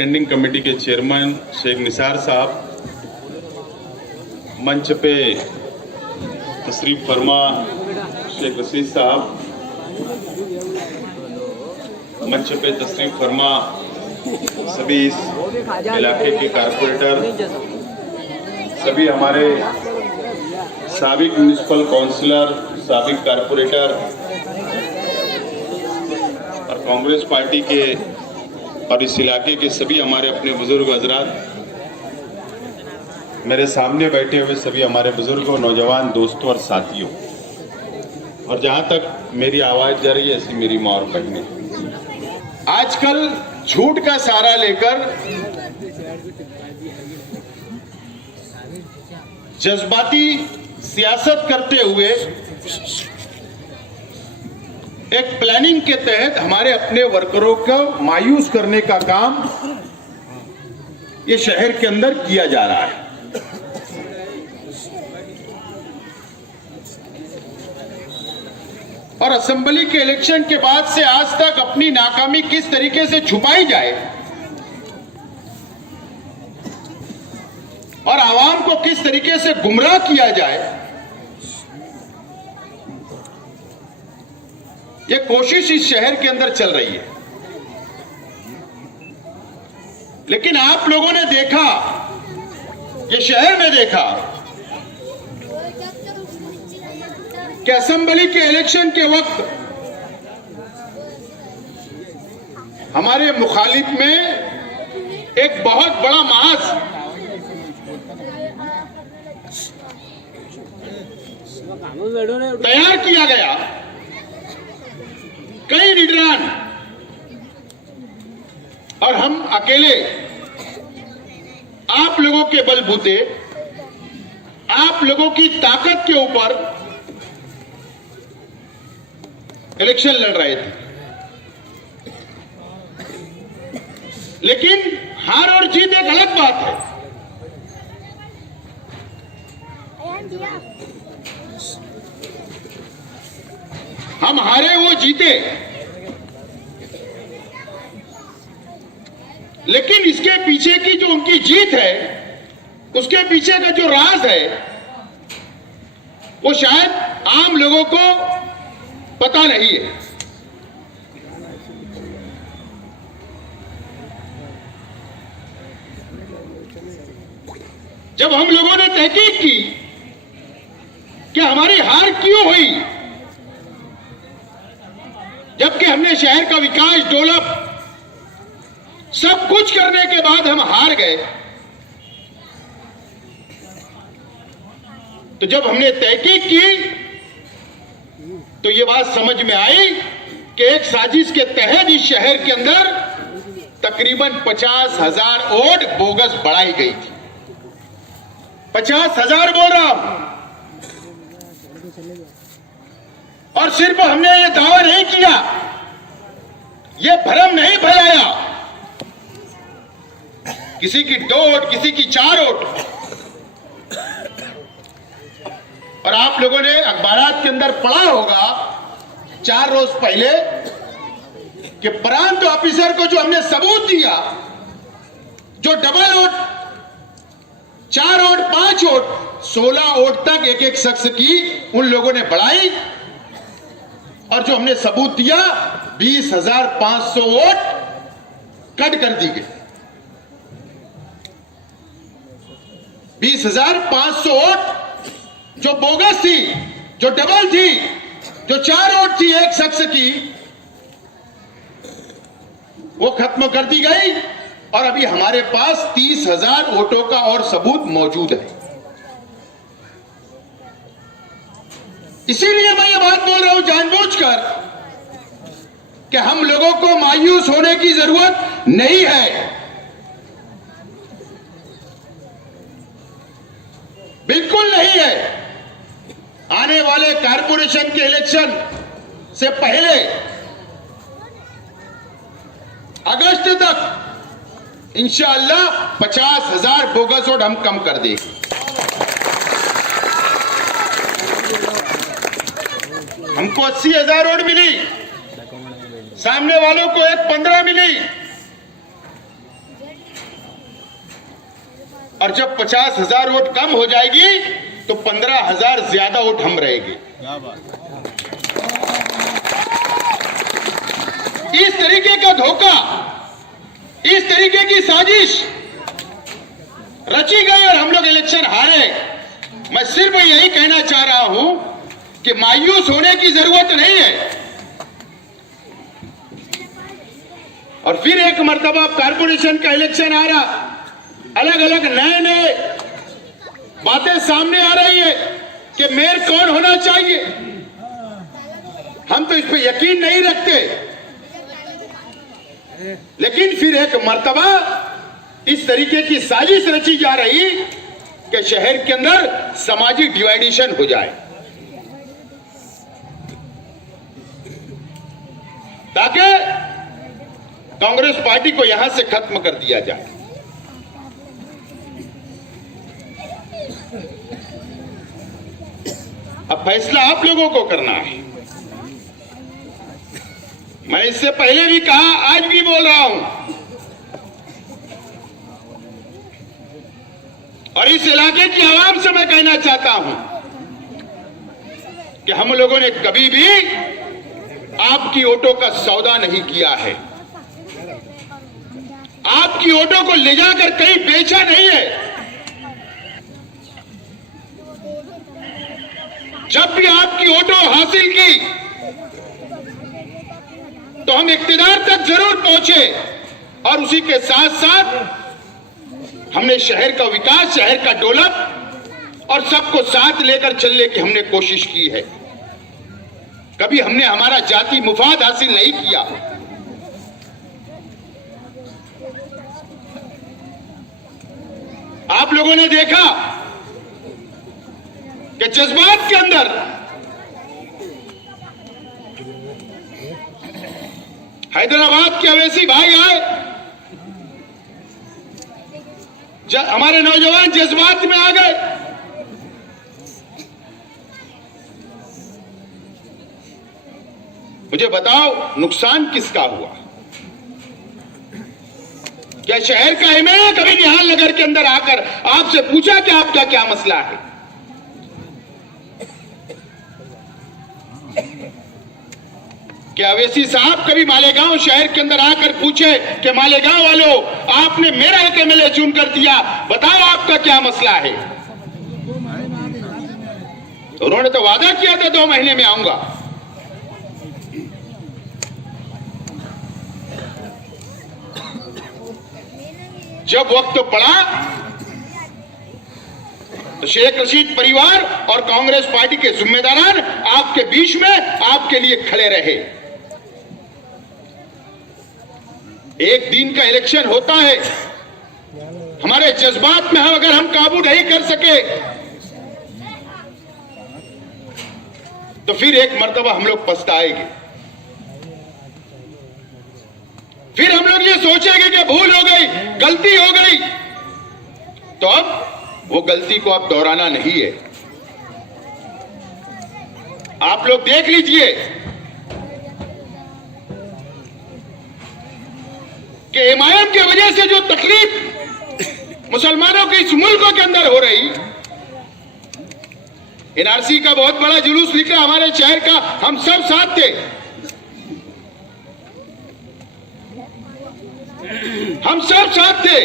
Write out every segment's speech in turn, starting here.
Standing committee के chairman Sheikh Nisar साहब, मंच पे तशरीफ फरमा शेख रशीद साहब, मंच पे तशरीफ फरमा सभी इस इलाके के कारपोरेटर, सभी हमारे साबिक म्युनिसिपल काउंसिलर, साबिक कारपोरेटर और कांग्रेस पार्टी के और इस इलाके के सभी हमारे अपने बुजुर्ग हजरात, मेरे सामने बैठे हुए सभी हमारे बुजुर्गों, नौजवान दोस्तों और साथियों, और जहां तक मेरी आवाज जा रही है ऐसी मेरी माँ और बहनें, आजकल झूठ का सहारा लेकर जज्बाती सियासत करते हुए एक प्लानिंग के तहत हमारे अपने वर्करों को मायूस करने का काम ये शहर के अंदर किया जा रहा है। और असेंबली के इलेक्शन के बाद से आज तक अपनी नाकामी किस तरीके से छुपाई जाए और आवाम को किस तरीके से गुमराह किया जाए, ये कोशिश इस शहर के अंदर चल रही है। लेकिन आप लोगों ने देखा, ये शहर ने देखा कि असेंबली के इलेक्शन के वक्त हमारे मुखालिफ में एक बहुत बड़ा महाज तैयार किया गया, कई लीडरान, और हम अकेले आप लोगों के बलबूते, आप लोगों की ताकत के ऊपर इलेक्शन लड़ रहे थे। लेकिन हार और जीत एक अलग बात है। हम हारे, वो जीते, लेकिन इसके पीछे की जो उनकी जीत है, उसके पीछे का जो राज है, वो शायद आम लोगों को पता नहीं है। जब हम लोगों ने तहकीक की कि हमारी हार क्यों हुई, जबकि हमने शहर का विकास, डेवलप सब कुछ करने के बाद हम हार गए, तो जब हमने तहकीक की तो ये बात समझ में आई कि एक साजिश के तहत इस शहर के अंदर तकरीबन 50,000 वोट बोगस बढ़ाई गई थी। 50,000 बोल रहा हूं। और सिर्फ हमने ये दावा नहीं किया, ये भ्रम नहीं फैलाया, किसी की 2 वोट, किसी की 4 वोट। और आप लोगों ने अखबारात के अंदर पढ़ा होगा 4 रोज पहले कि प्रांत ऑफिसर को जो हमने सबूत दिया, जो double vote, 4 vote, 5 vote, 16 vote तक एक एक शख्स की उन लोगों ने बढ़ाई, और जो हमने सबूत दिया 20,500 वोट कट कर दी गई। 20,500 वोट जो बोगस थी, जो डबल थी, जो 4 वोट थी एक शख्स की, वो खत्म कर दी गई। और अभी हमारे पास 30,000 वोटों का और सबूत मौजूद है। इसीलिए मैं ये बात बोल रहा हूं जानबूझकर कि हम लोगों को मायूस होने की जरूरत नहीं है। बिल्कुल नहीं है। आने वाले कारपोरेशन के इलेक्शन से पहले अगस्त तक इंशाअल्लाह 50,000 बोगस वोट हम कम कर देंगे। हमको 80,000 वोट मिली, सामने वालों को 15 मिली, और जब 50,000 वोट कम हो जाएगी तो 15,000 ज्यादा वोट हम रहेंगे। इस तरीके का धोखा, इस तरीके की साजिश रची गई और हम लोग इलेक्शन हारे। मैं सिर्फ यही कहना चाह रहा हूं कि मायूस होने की जरूरत नहीं है। और फिर एक मर्तबा कारपोरेशन का इलेक्शन आ रहा, अलग अलग नए बातें सामने आ रही है कि मेयर कौन होना चाहिए। हम तो इस पे यकीन नहीं रखते, लेकिन फिर एक मर्तबा इस तरीके की साजिश रची जा रही कि शहर के अंदर सामाजिक डिवाइडेशन हो जाए, ताकि कांग्रेस पार्टी को यहां से खत्म कर दिया जाए। अब फैसला आप लोगों को करना है। मैं इससे पहले भी कहा, आज भी बोल रहा हूं, और इस इलाके की आवाम से मैं कहना चाहता हूं कि हम लोगों ने कभी भी आपकी वोटों का सौदा नहीं किया है। आपकी वोटों को ले जाकर कहीं बेचा नहीं है। जब भी आपकी वोटों हासिल की तो हम इक्तिदार तक जरूर पहुंचे, और उसी के साथ साथ हमने शहर का विकास, शहर का डेवलप और सबको साथ लेकर चलने की हमने कोशिश की है। कभी हमने हमारा जाति मुफाद हासिल नहीं किया। आप लोगों ने देखा कि जज्बात के अंदर हैदराबाद के अवैसी भाई आए, हमारे नौजवान जज्बात में आ गए। मुझे बताओ, नुकसान किसका हुआ? क्या शहर का एमएलए कभी निहाल नगर के अंदर आकर आपसे पूछा कि आपका क्या मसला है? क्या अवैसी साहब कभी मालेगांव शहर के अंदर आकर पूछे कि मालेगांव वालों, आपने मेरा एक एमएलए चुन कर दिया, बताओ आपका क्या मसला है? उन्होंने तो वादा किया था 2 महीने में आऊंगा। जब वक्त पड़ा तो शेख रशीद परिवार और कांग्रेस पार्टी के जिम्मेदारान आपके बीच में आपके लिए खड़े रहे। एक दिन का इलेक्शन होता है, हमारे जज्बात में अगर हम काबू नहीं कर सके तो फिर एक मर्तबा हम लोग पछताएंगे। फिर हम लोग ये सोचेंगे कि भूल हो गई, गलती हो गई, तो अब वो गलती को अब दोहराना नहीं है। आप लोग देख लीजिए कि एमआईएम की वजह से जो तकलीफ मुसलमानों के इस मुल्क के अंदर हो रही, एनआरसी का बहुत बड़ा जुलूस निकला हमारे शहर का, हम सब साथ थे, हम सब साथ थे।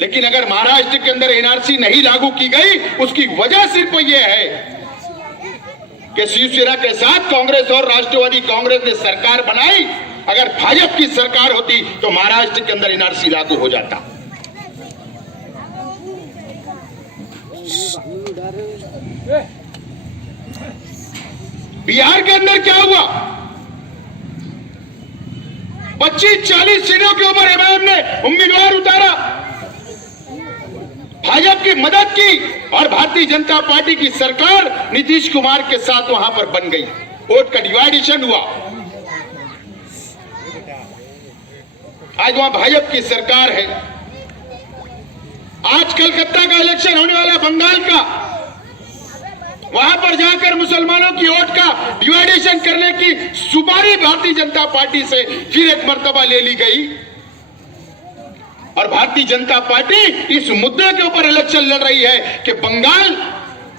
लेकिन अगर महाराष्ट्र के अंदर एनआरसी नहीं लागू की गई, उसकी वजह सिर्फ यह है कि शिवसेना के साथ कांग्रेस और राष्ट्रवादी कांग्रेस ने सरकार बनाई। अगर भाजपा की सरकार होती तो महाराष्ट्र के अंदर एनआरसी लागू हो जाता। बिहार के अंदर क्या हुआ? 25-40 सीटों के ऊपर एमआईएम ने उम्मीदवार उतारा, भाजपा की मदद की और भारतीय जनता पार्टी की सरकार नीतीश कुमार के साथ वहां पर बन गई। वोट का डिवाइडेशन हुआ। आज वहां भाजपा की सरकार है। आज कलकत्ता का इलेक्शन होने वाला, बंगाल का, वहां पर जाकर मुसलमानों की वोट का डिवाइडेशन करने की सुपारी भारतीय जनता पार्टी से फिर एक मर्तबा ले ली गई। और भारतीय जनता पार्टी इस मुद्दे के ऊपर इलेक्शन लड़ रही है कि बंगाल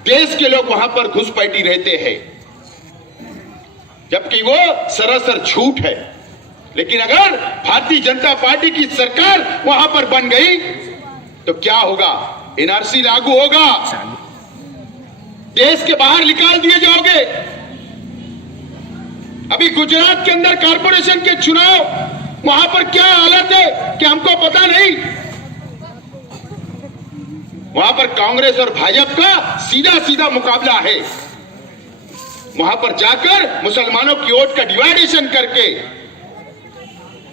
देश के लोग वहां पर घुसपैठी रहते हैं, जबकि वो सरासर झूठ है। लेकिन अगर भारतीय जनता पार्टी की सरकार वहां पर बन गई तो क्या होगा? एनआरसी लागू होगा, देश के बाहर निकाल दिए जाओगे। अभी गुजरात के अंदर कारपोरेशन के चुनाव वहां पर क्या हालत है कि हमको पता नहीं। वहां पर कांग्रेस और भाजपा का सीधा सीधा मुकाबला है। वहां पर जाकर मुसलमानों की वोट का डिवाइडेशन करके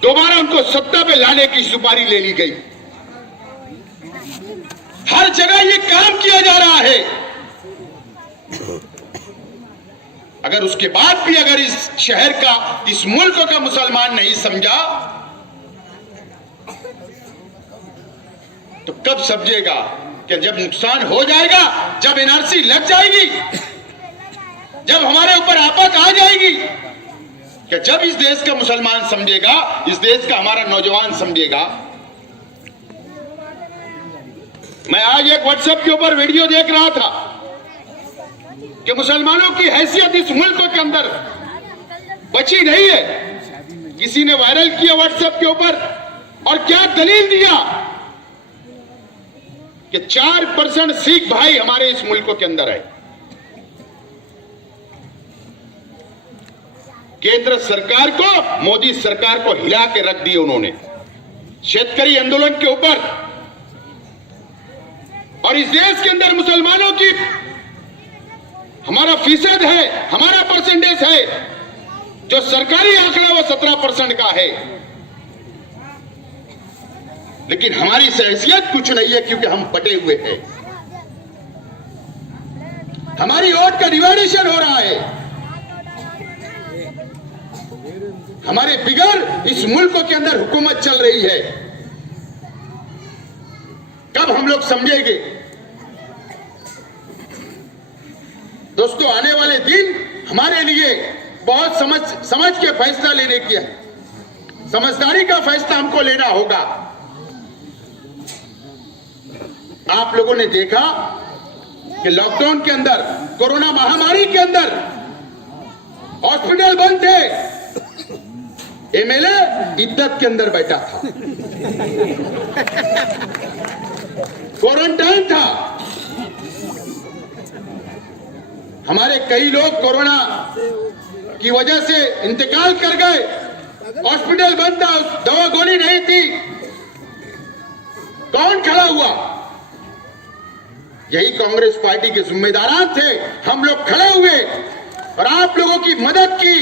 दोबारा उनको सत्ता पे लाने की सुपारी ले ली गई। हर जगह ये काम किया जा रहा है। अगर उसके बाद भी अगर इस शहर का, इस मुल्क का मुसलमान नहीं समझा तो कब समझेगा कि जब नुकसान हो जाएगा, जब एनआरसी लग जाएगी, जब हमारे ऊपर आफत आ जाएगी, कि जब इस देश का मुसलमान समझेगा, इस देश का हमारा नौजवान समझेगा। मैं आज एक व्हाट्सएप के ऊपर वीडियो देख रहा था कि मुसलमानों की हैसियत इस मुल्क के अंदर बची नहीं है। किसी ने वायरल किया व्हाट्सएप के ऊपर और क्या दलील दिया कि 4% सिख भाई हमारे इस मुल्क के अंदर है। केंद्र सरकार को, मोदी सरकार को हिला के रख दिए उन्होंने शेतकरी आंदोलन के ऊपर। और इस देश के अंदर मुसलमानों की हमारा फीसद है, हमारा परसेंटेज है, जो सरकारी आंकड़ा वो 17% का है। लेकिन हमारी हैसियत कुछ नहीं है क्योंकि हम बटे हुए हैं। हमारी वोट का डिवाइडेशन हो रहा है। हमारे बिगड़ इस मुल्क के अंदर हुकूमत चल रही है। कब हम लोग समझेंगे? दोस्तों, आने वाले दिन हमारे लिए बहुत समझ के फैसला लेने की है। समझदारी का फैसला हमको लेना होगा। आप लोगों ने देखा कि लॉकडाउन के अंदर, कोरोना महामारी के अंदर हॉस्पिटल बंद थे, एमएलए इद्दत के अंदर बैठा था, क्वारंटाइन था। हमारे कई लोग कोरोना की वजह से इंतकाल कर गए, हॉस्पिटल बंद था, दवा गोली नहीं थी। कौन खड़ा हुआ? यही कांग्रेस पार्टी के जिम्मेदार थे। हम लोग खड़े हुए और आप लोगों की मदद की,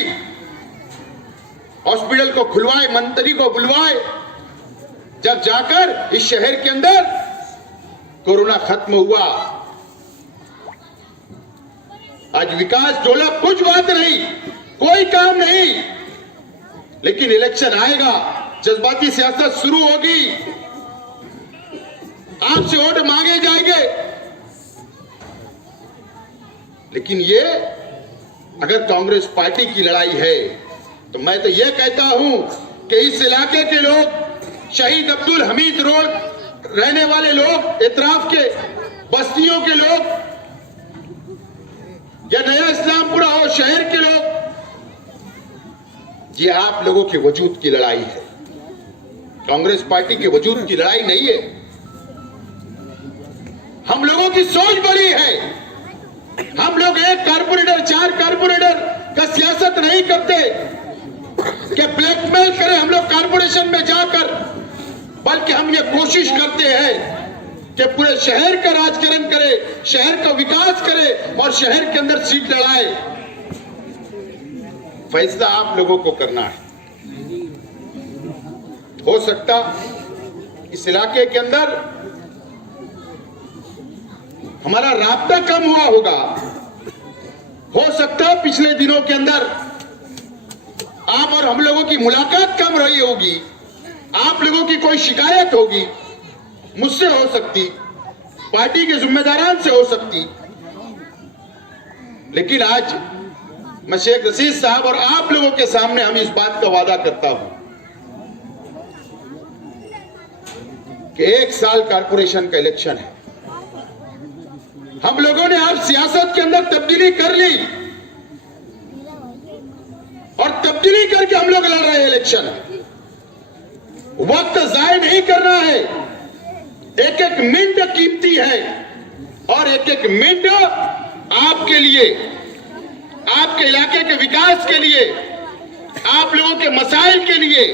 हॉस्पिटल को खुलवाए, मंत्री को बुलवाए। जब जाकर इस शहर के अंदर कोरोना खत्म हुआ। आज विकास डेवलप कुछ बात नहीं, कोई काम नहीं। लेकिन इलेक्शन आएगा, जज्बाती सियासत शुरू होगी, आपसे वोट मांगे जाएंगे। लेकिन ये अगर कांग्रेस पार्टी की लड़ाई है तो मैं तो ये कहता हूं कि इस इलाके के लोग, शहीद अब्दुल हमीद रोड रहने वाले लोग, इतराफ के बस्तियों के लोग, या नया इस्लामपुरा हो शहर के लोग, ये आप लोगों के वजूद की लड़ाई है, कांग्रेस पार्टी के वजूद की लड़ाई नहीं है। हम लोगों की सोच बड़ी है। हम लोग एक कारपोरेटर, 4 कारपोरेटर का सियासत नहीं करते कि ब्लैकमेल करें हम लोग कारपोरेशन में जाकर, बल्कि हम ये कोशिश करते हैं कि पूरे शहर का राजकारण करे, शहर का विकास करे और शहर के अंदर सीट लड़ाए। फैसला आप लोगों को करना है। हो सकता इस इलाके के अंदर हमारा राब्ता कम हुआ होगा, हो सकता है पिछले दिनों के अंदर आप और हम लोगों की मुलाकात कम रही होगी, आप लोगों की कोई शिकायत होगी, मुझसे हो सकती, पार्टी के जिम्मेदारान से हो सकती। लेकिन आज मैं शेख रशीद साहब और आप लोगों के सामने हम इस बात का वादा करता हूं कि 1 साल कारपोरेशन का इलेक्शन है। हम लोगों ने अब सियासत के अंदर तब्दीली कर ली और तब्दीली करके हम लोग लड़ रहे हैं इलेक्शन। वक्त जाया नहीं करना है, एक एक मिनट कीमती है और एक एक मिनट आपके लिए, आपके इलाके के विकास के लिए, आप लोगों के मसाइल के लिए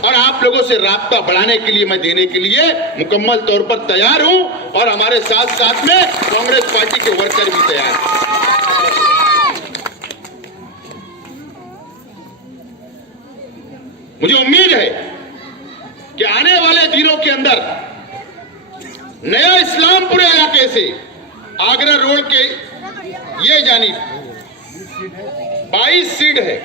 और आप लोगों से राब्ता बढ़ाने के लिए मैं देने के लिए मुकम्मल तौर पर तैयार हूं और हमारे साथ साथ में कांग्रेस पार्टी के वर्कर भी तैयार हैं। मुझे उम्मीद है कि आने वाले दिनों के अंदर नया इस्लामपुर इलाके से आगरा रोड के ये जानिब 22 सीट है,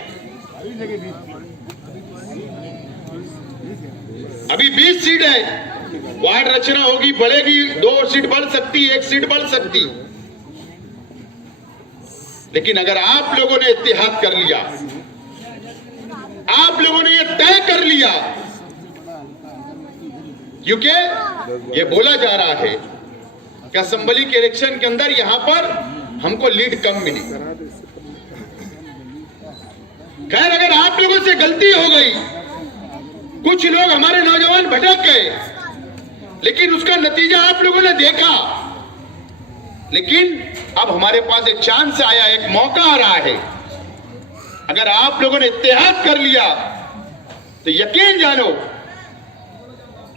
अभी 20 सीट है। वार्ड रचना होगी, बढ़ेगी, 2 सीट बढ़ सकती, 1 सीट बढ़ सकती। लेकिन अगर आप लोगों ने इत्तेहाद कर लिया, आप लोगों ने ये तय कर लिया, क्योंकि ये बोला जा रहा है कि असेंबली के इलेक्शन के अंदर यहां पर हमको लीड कम मिली। खैर, अगर आप लोगों से गलती हो गई, कुछ लोग हमारे नौजवान भटक गए, लेकिन उसका नतीजा आप लोगों ने देखा। लेकिन अब हमारे पास एक चांस आया, एक मौका आ रहा है। अगर आप लोगों ने इत्तेहाद कर लिया तो यकीन जानो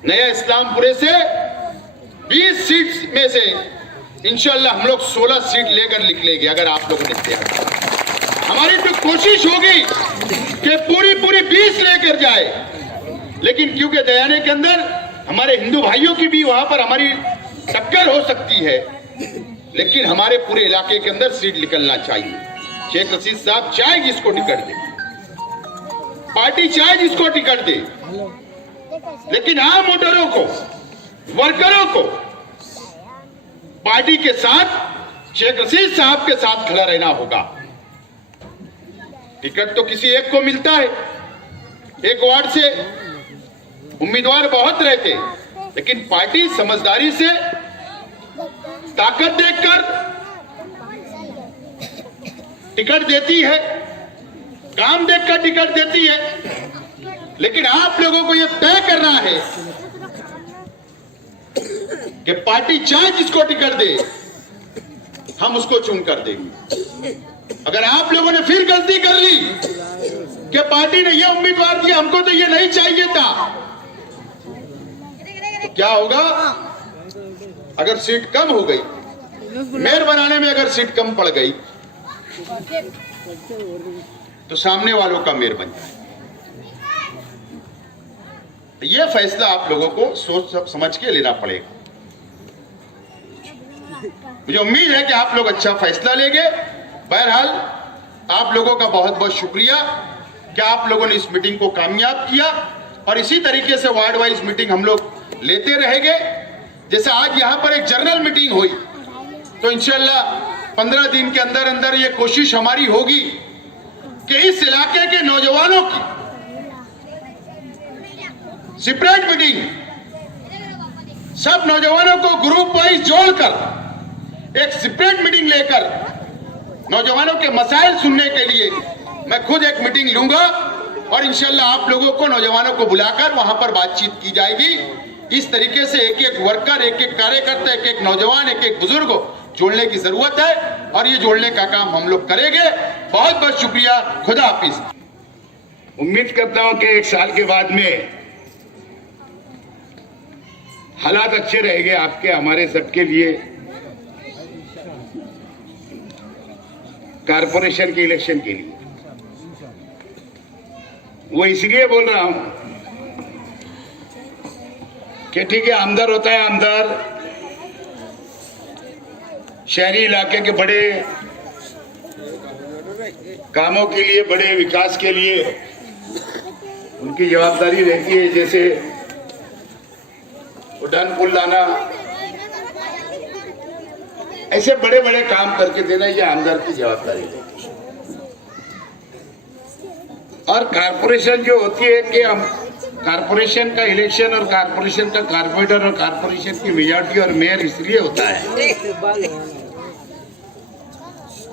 नया इस्लामपुरे से 20 सीट में से इंशाअल्लाह हम लोग 16 सीट लेकर निकलेंगे। अगर आप लोगों ने इत्तेहाद किया, हमारी तो कोशिश होगी कि पूरी 20 लेकर जाए, लेकिन क्योंकि दयाने के अंदर हमारे हिंदू भाइयों की भी वहां पर हमारी टक्कर हो सकती है, लेकिन हमारे पूरे इलाके के अंदर सीट निकलना चाहिए। शेख रशीद साहब चाहे जिसको टिकट दे, पार्टी चाहे जिसको टिकट दे, लेकिन आम वोटरों को, वर्करों को पार्टी के साथ, शेख रशीद साहब के साथ खड़ा रहना होगा। टिकट तो किसी एक को मिलता है, एक वार्ड से उम्मीदवार बहुत रहते, लेकिन पार्टी समझदारी से, ताकत देखकर टिकट देती है, काम देखकर टिकट देती है। लेकिन आप लोगों को यह तय करना है कि पार्टी चाहे जिसको टिकट दे, हम उसको चुन कर देंगे। अगर आप लोगों ने फिर गलती कर ली कि पार्टी ने यह उम्मीदवार दिया, हमको तो यह नहीं चाहिए था, तो क्या होगा? अगर सीट कम हो गई, मेयर बनाने में अगर सीट कम पड़ गई, तो सामने वालों का मेयर बन जाए। यह फैसला आप लोगों को सोच समझ के लेना पड़ेगा। मुझे उम्मीद है कि आप लोग अच्छा फैसला लेंगे। बहरहाल आप लोगों का बहुत बहुत शुक्रिया कि आप लोगों ने इस मीटिंग को कामयाब किया और इसी तरीके से वार्ड वाइज मीटिंग हम लोग लेते रहेंगे। जैसे आज यहाँ पर एक जनरल मीटिंग हुई, तो इंशाल्लाह 15 दिन के अंदर अंदर ये कोशिश हमारी होगी कि इस इलाके के नौजवानों की सेपरेट मीटिंग, सब नौजवानों को ग्रुप वाइज जोड़कर एक सेपरेट मीटिंग लेकर नौजवानों के मसाइल सुनने के लिए मैं खुद एक मीटिंग लूंगा और इंशाल्लाह आप लोगों को, नौजवानों को बुलाकर वहां पर बातचीत की जाएगी। इस तरीके से एक एक वर्कर, एक एक कार्यकर्ता, एक एक नौजवान, एक एक बुजुर्ग जोड़ने की जरूरत है और ये जोड़ने का काम हम लोग करेंगे। बहुत बहुत शुक्रिया। खुदा हाफिज। उम्मीद करता हूं कि 1 साल के बाद में हालात अच्छे रहेंगे आपके, हमारे सबके लिए। कारपोरेशन के इलेक्शन के लिए वो इसलिए बोल रहा हूं कि ठीक है, आमदार होता है, आमदार शहरी इलाके के बड़े कामों के लिए, बड़े विकास के लिए उनकी जवाबदारी रहती है। जैसे उड़ान पुल लाना, ऐसे बड़े बड़े काम करके देना, ये आमदार की जवाबदारी है। और कारपोरेशन जो होती है कि हम कारपोरेशन का इलेक्शन और कारपोरेशन का कारपोरेटर और कारपोरेशन की मेजॉरिटी और मेयर इसलिए होता है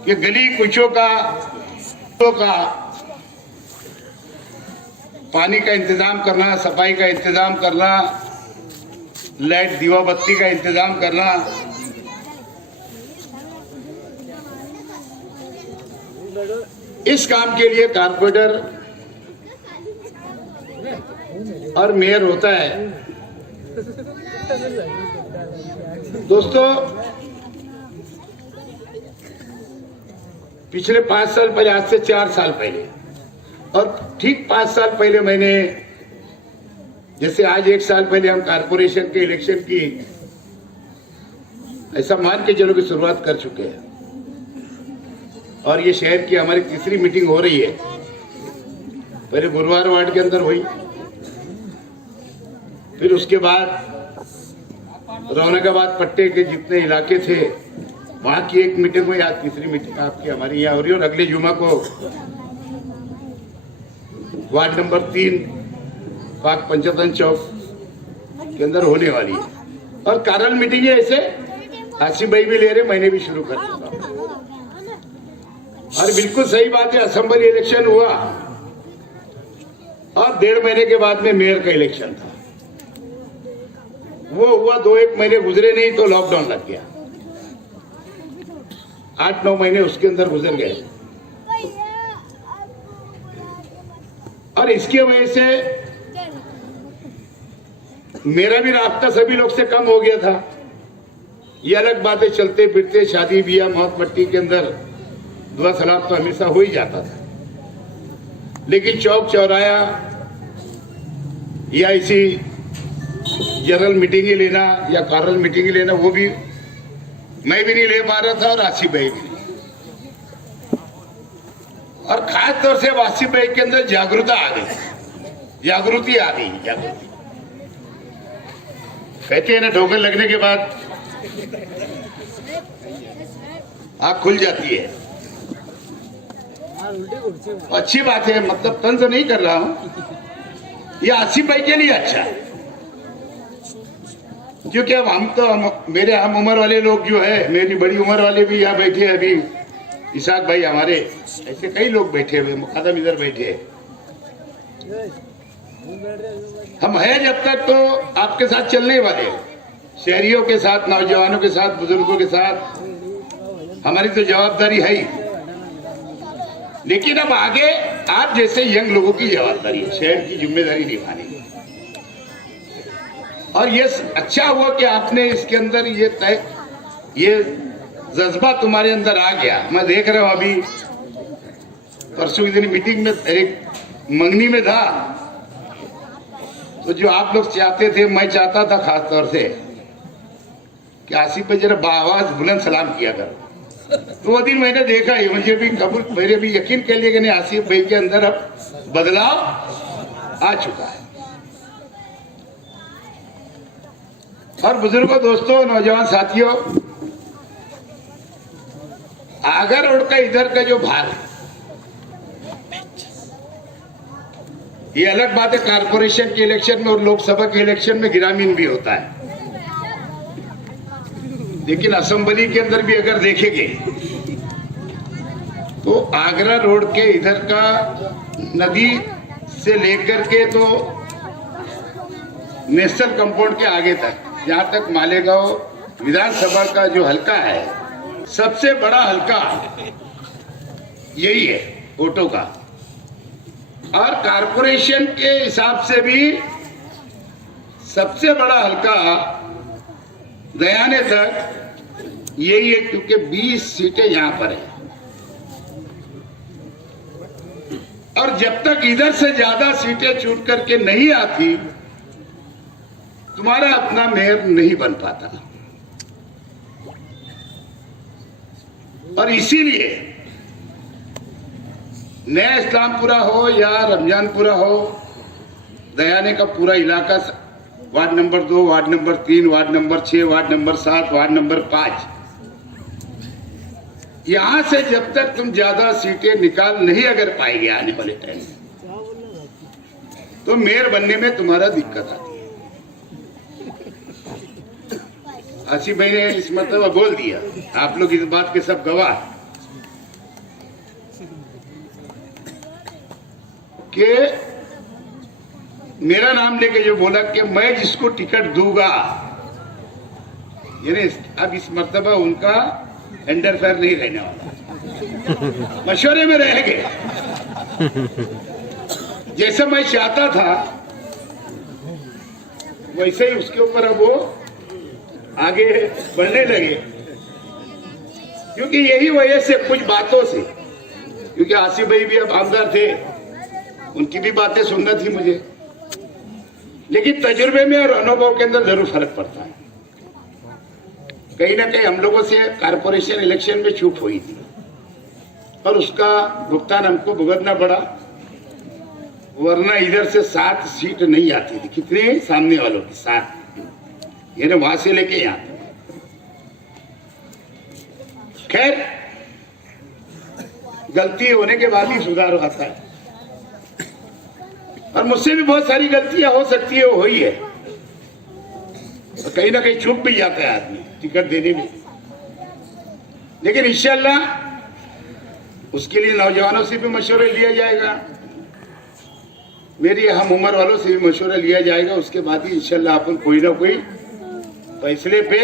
कि गली कुचों का पानी का इंतजाम करना, सफाई का इंतजाम करना, लाइट दीवा बत्ती का इंतजाम करना, इस काम के लिए कारपोरेटर और मेयर होता है। दोस्तों, पिछले 5 साल पहले, आज से 4 साल पहले और ठीक 5 साल पहले मैंने, जैसे आज 1 साल पहले हम कारपोरेशन के इलेक्शन की ऐसा मान के चलो की शुरुआत कर चुके हैं और ये शहर की हमारी तीसरी मीटिंग हो रही है। पहले गुरुवार वार्ड के अंदर हुई, फिर उसके बाद रौनकाबाद पट्टे के जितने इलाके थे वहां की एक मीटिंग हुई। आज तीसरी मीटिंग आपकी हमारी यहाँ हो रही है और अगले जुमा को वार्ड नंबर 3 पाक पंचतन चौक के अंदर होने वाली है। और कारल मीटिंग है, ऐसे आसिफ भाई भी ले रहे, मैंने भी शुरू कर दिया। और बिल्कुल सही बात है, असेंबली इलेक्शन हुआ और 1.5 महीने के बाद में मेयर का इलेक्शन था। वो हुआ 2-1 महीने गुजरे नहीं तो लॉकडाउन लग गया। 8-9 महीने उसके अंदर गुजर गए और इसकी वजह से मेरा भी रास्ता सभी लोग से कम हो गया था। ये अलग बातें, चलते फिरते शादी ब्याह मौत मट्टी के अंदर दुआ सलाम तो हमेशा हो ही जाता था, लेकिन चौक चौराया या इसी जनरल मीटिंग ही लेना या कारल मीटिंग ही लेना, वो भी मैं भी नहीं ले पा रहा था और आसिफ भाई भी। और खास तौर से आसिफ भाई के अंदर जागरूकता आ गई, जागृति आ गई। जागृति कहते हैं ना, ठोकर लगने के बाद आँख खुल जाती है। अच्छी बात है, मतलब तंज नहीं कर रहा हूं, ये आसिफ भाई के लिए अच्छा है, क्योंकि अब मेरे हम उम्र वाले लोग जो है, मेरी बड़ी उम्र वाले भी यहाँ बैठे हैं। अभी इसाक भाई हमारे, ऐसे कई लोग बैठे हुए, मुकादम इधर बैठे हैं। हम हैं जब तक तो आपके साथ चलने वाले, शहरियों के साथ, नौजवानों के साथ, बुजुर्गों के साथ हमारी तो जवाबदारी है ही। लेकिन अब आगे आप जैसे यंग लोगों की जवाबदारी है, शहर की जिम्मेदारी निभानी। और ये अच्छा हुआ कि आपने इसके अंदर ये जज्बा तुम्हारे अंदर आ गया। मैं देख रहा हूं, अभी परसों की दिन मीटिंग में, एक मंगनी में था, तो जो आप लोग चाहते थे, मैं चाहता था खास तौर से कि आसिफ भाई जरा बाआवाज बुलंद सलाम किया करो। तो वो दिन मैंने देखा है, मुझे भी कबूल, मेरे भी यकीन कर लिया कि नहीं, आसिफ भाई के अंदर अब बदलाव आ चुका है। और बुजुर्गों, दोस्तों, नौजवान साथियों, आगरा रोड का इधर का जो भाग है, ये अलग बात है, कारपोरेशन के इलेक्शन में और लोकसभा के इलेक्शन में ग्रामीण भी होता है, लेकिन असेंबली के अंदर भी अगर देखेंगे तो आगरा रोड के इधर का नदी से लेकर के तो नेशनल कंपाउंड के आगे तक, जहां तक मालेगांव विधानसभा का जो हल्का है, सबसे बड़ा हल्का यही है वोटों का। और कारपोरेशन के हिसाब से भी सबसे बड़ा हल्का दयाने तक यही है, क्योंकि 20 सीटें यहां पर है। और जब तक इधर से ज्यादा सीटें छूट करके नहीं आती, तुम्हारा अपना मेयर नहीं बन पाता। और इसीलिए नया इस्लामपुरा हो या रमजानपुरा हो, दयाने का पूरा इलाका, ward number 2, ward number 3, ward number 6, ward number 7, ward number 5, यहां से जब तक तुम ज्यादा सीटें निकाल नहीं अगर पाएंगे आने वाले टाइम में, तो मेयर बनने में तुम्हारा दिक्कत आती है। आसिफ भाई ने इस मरतबा बोल दिया, आप लोग इस बात के सब गवाह कि मेरा नाम लेके जो बोला कि मैं जिसको टिकट दूंगा, यानी अब इस मर्तबा उनका इंटरफेयर नहीं रहने वाला, मशवरे में रहेंगे। जैसे मैं चाहता था वैसे ही उसके ऊपर अब वो आगे बढ़ने लगे, क्योंकि यही वजह से कुछ बातों से, क्योंकि आसिफ भाई भी अब आमदार थे, उनकी भी बातें सुनना थी मुझे, लेकिन तजुर्बे में और अनुभव के अंदर जरूर फर्क पड़ता है। कहीं ना कहीं हम लोगों से कारपोरेशन इलेक्शन में चूक हुई थी और उसका भुगतान हमको भुगतना पड़ा, वरना इधर से 7 सीट नहीं आती थी। कितने सामने वालों की 7, यानी वहां से लेके यहां तक। खैर, गलती होने के बाद ही सुधार होता है, और मुझसे भी बहुत सारी गलतियां हो सकती है, वो हुई है, तो कहीं ना कहीं चूक भी जाता है आदमी टिकट देने में। लेकिन इंशाल्लाह उसके लिए नौजवानों से भी मशवरा लिया जाएगा, मेरी हम उम्र वालों से भी मशवरा लिया जाएगा। उसके बाद ही इंशाल्लाह अपन कोई ना कोई फैसले पे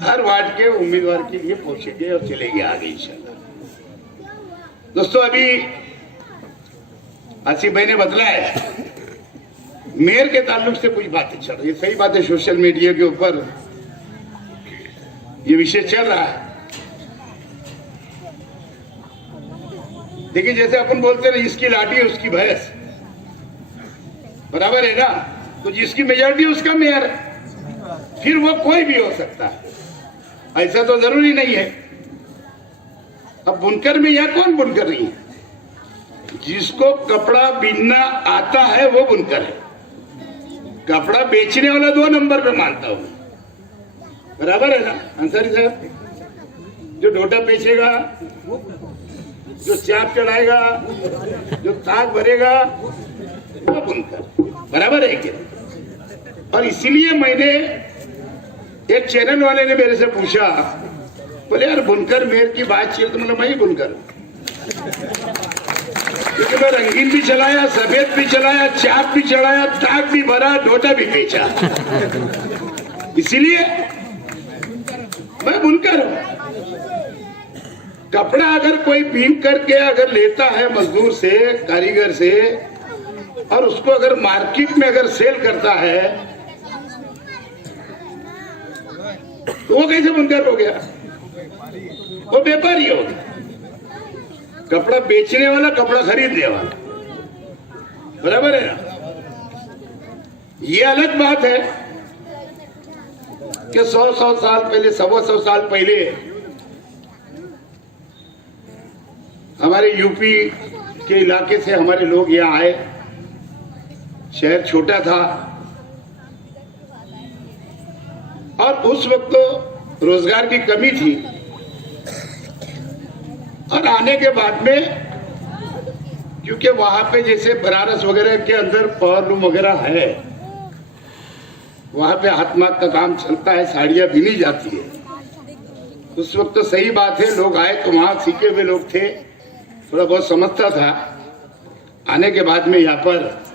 हर वार्ड के उम्मीदवार के लिए पहुंचेंगे और चलेंगे आगे इंशाल्लाह। दोस्तों, अभी आसिफ भाई ने बतलाया मेयर के ताल्लुक से कुछ बातें चल रही है। सही बात है, सोशल मीडिया के ऊपर ये विषय चल रहा है। देखिए, जैसे अपन बोलते हैं जिसकी लाठी उसकी भैंस, बराबर है ना। तो जिसकी मेजॉरिटी उसका मेयर है, फिर वो कोई भी हो सकता है, ऐसा तो जरूरी नहीं है। अब बुनकर में यह कौन बुनकर नहीं है? जिसको कपड़ा बीनना आता है वो बुनकर है। कपड़ा बेचने वाला 2 नंबर पे मानता हूं, बराबर है ना अंसारी साहब? जो डोटा बेचेगा, जो चाप चलाएगा, जो ताक भरेगा, वो बुनकर, बराबर है क्या? और इसीलिए मैंने, एक चैनल वाले ने मेरे से पूछा, बोले यार बुनकर मेयर की बात चल, तो मतलब मैं ही बुनकर हूं, क्योंकि मैं रंगीन भी चलाया, सफेद भी चलाया, चाप भी चढ़ाया, ताक भी भरा, डोटा भी बेचा, इसीलिए मैं बुनकर हूं। कपड़ा अगर कोई बीन करके अगर लेता है मजदूर से, कारीगर से, और उसको अगर मार्केट में अगर सेल करता है, तो वो कैसे बुनकर हो गया? वो व्यापारी हो गया। कपड़ा बेचने वाला, कपड़ा खरीदने वाला, बराबर है ना। ये अलग बात है कि 100 साल पहले, 100 साल पहले हमारे यूपी के इलाके से हमारे लोग यहाँ आए। शहर छोटा था और उस वक्त तो रोजगार की कमी थी, और आने के बाद में क्योंकि वहां पे जैसे बनारस वगैरह के अंदर पावर लूम वगैरह है, वहां पे हाथ माग का काम चलता है, साड़ियां बिनी जाती है। उस वक्त तो सही बात है, लोग आए तो वहां सीखे हुए लोग थे, थोड़ा बहुत समझता था। आने के बाद में यहाँ पर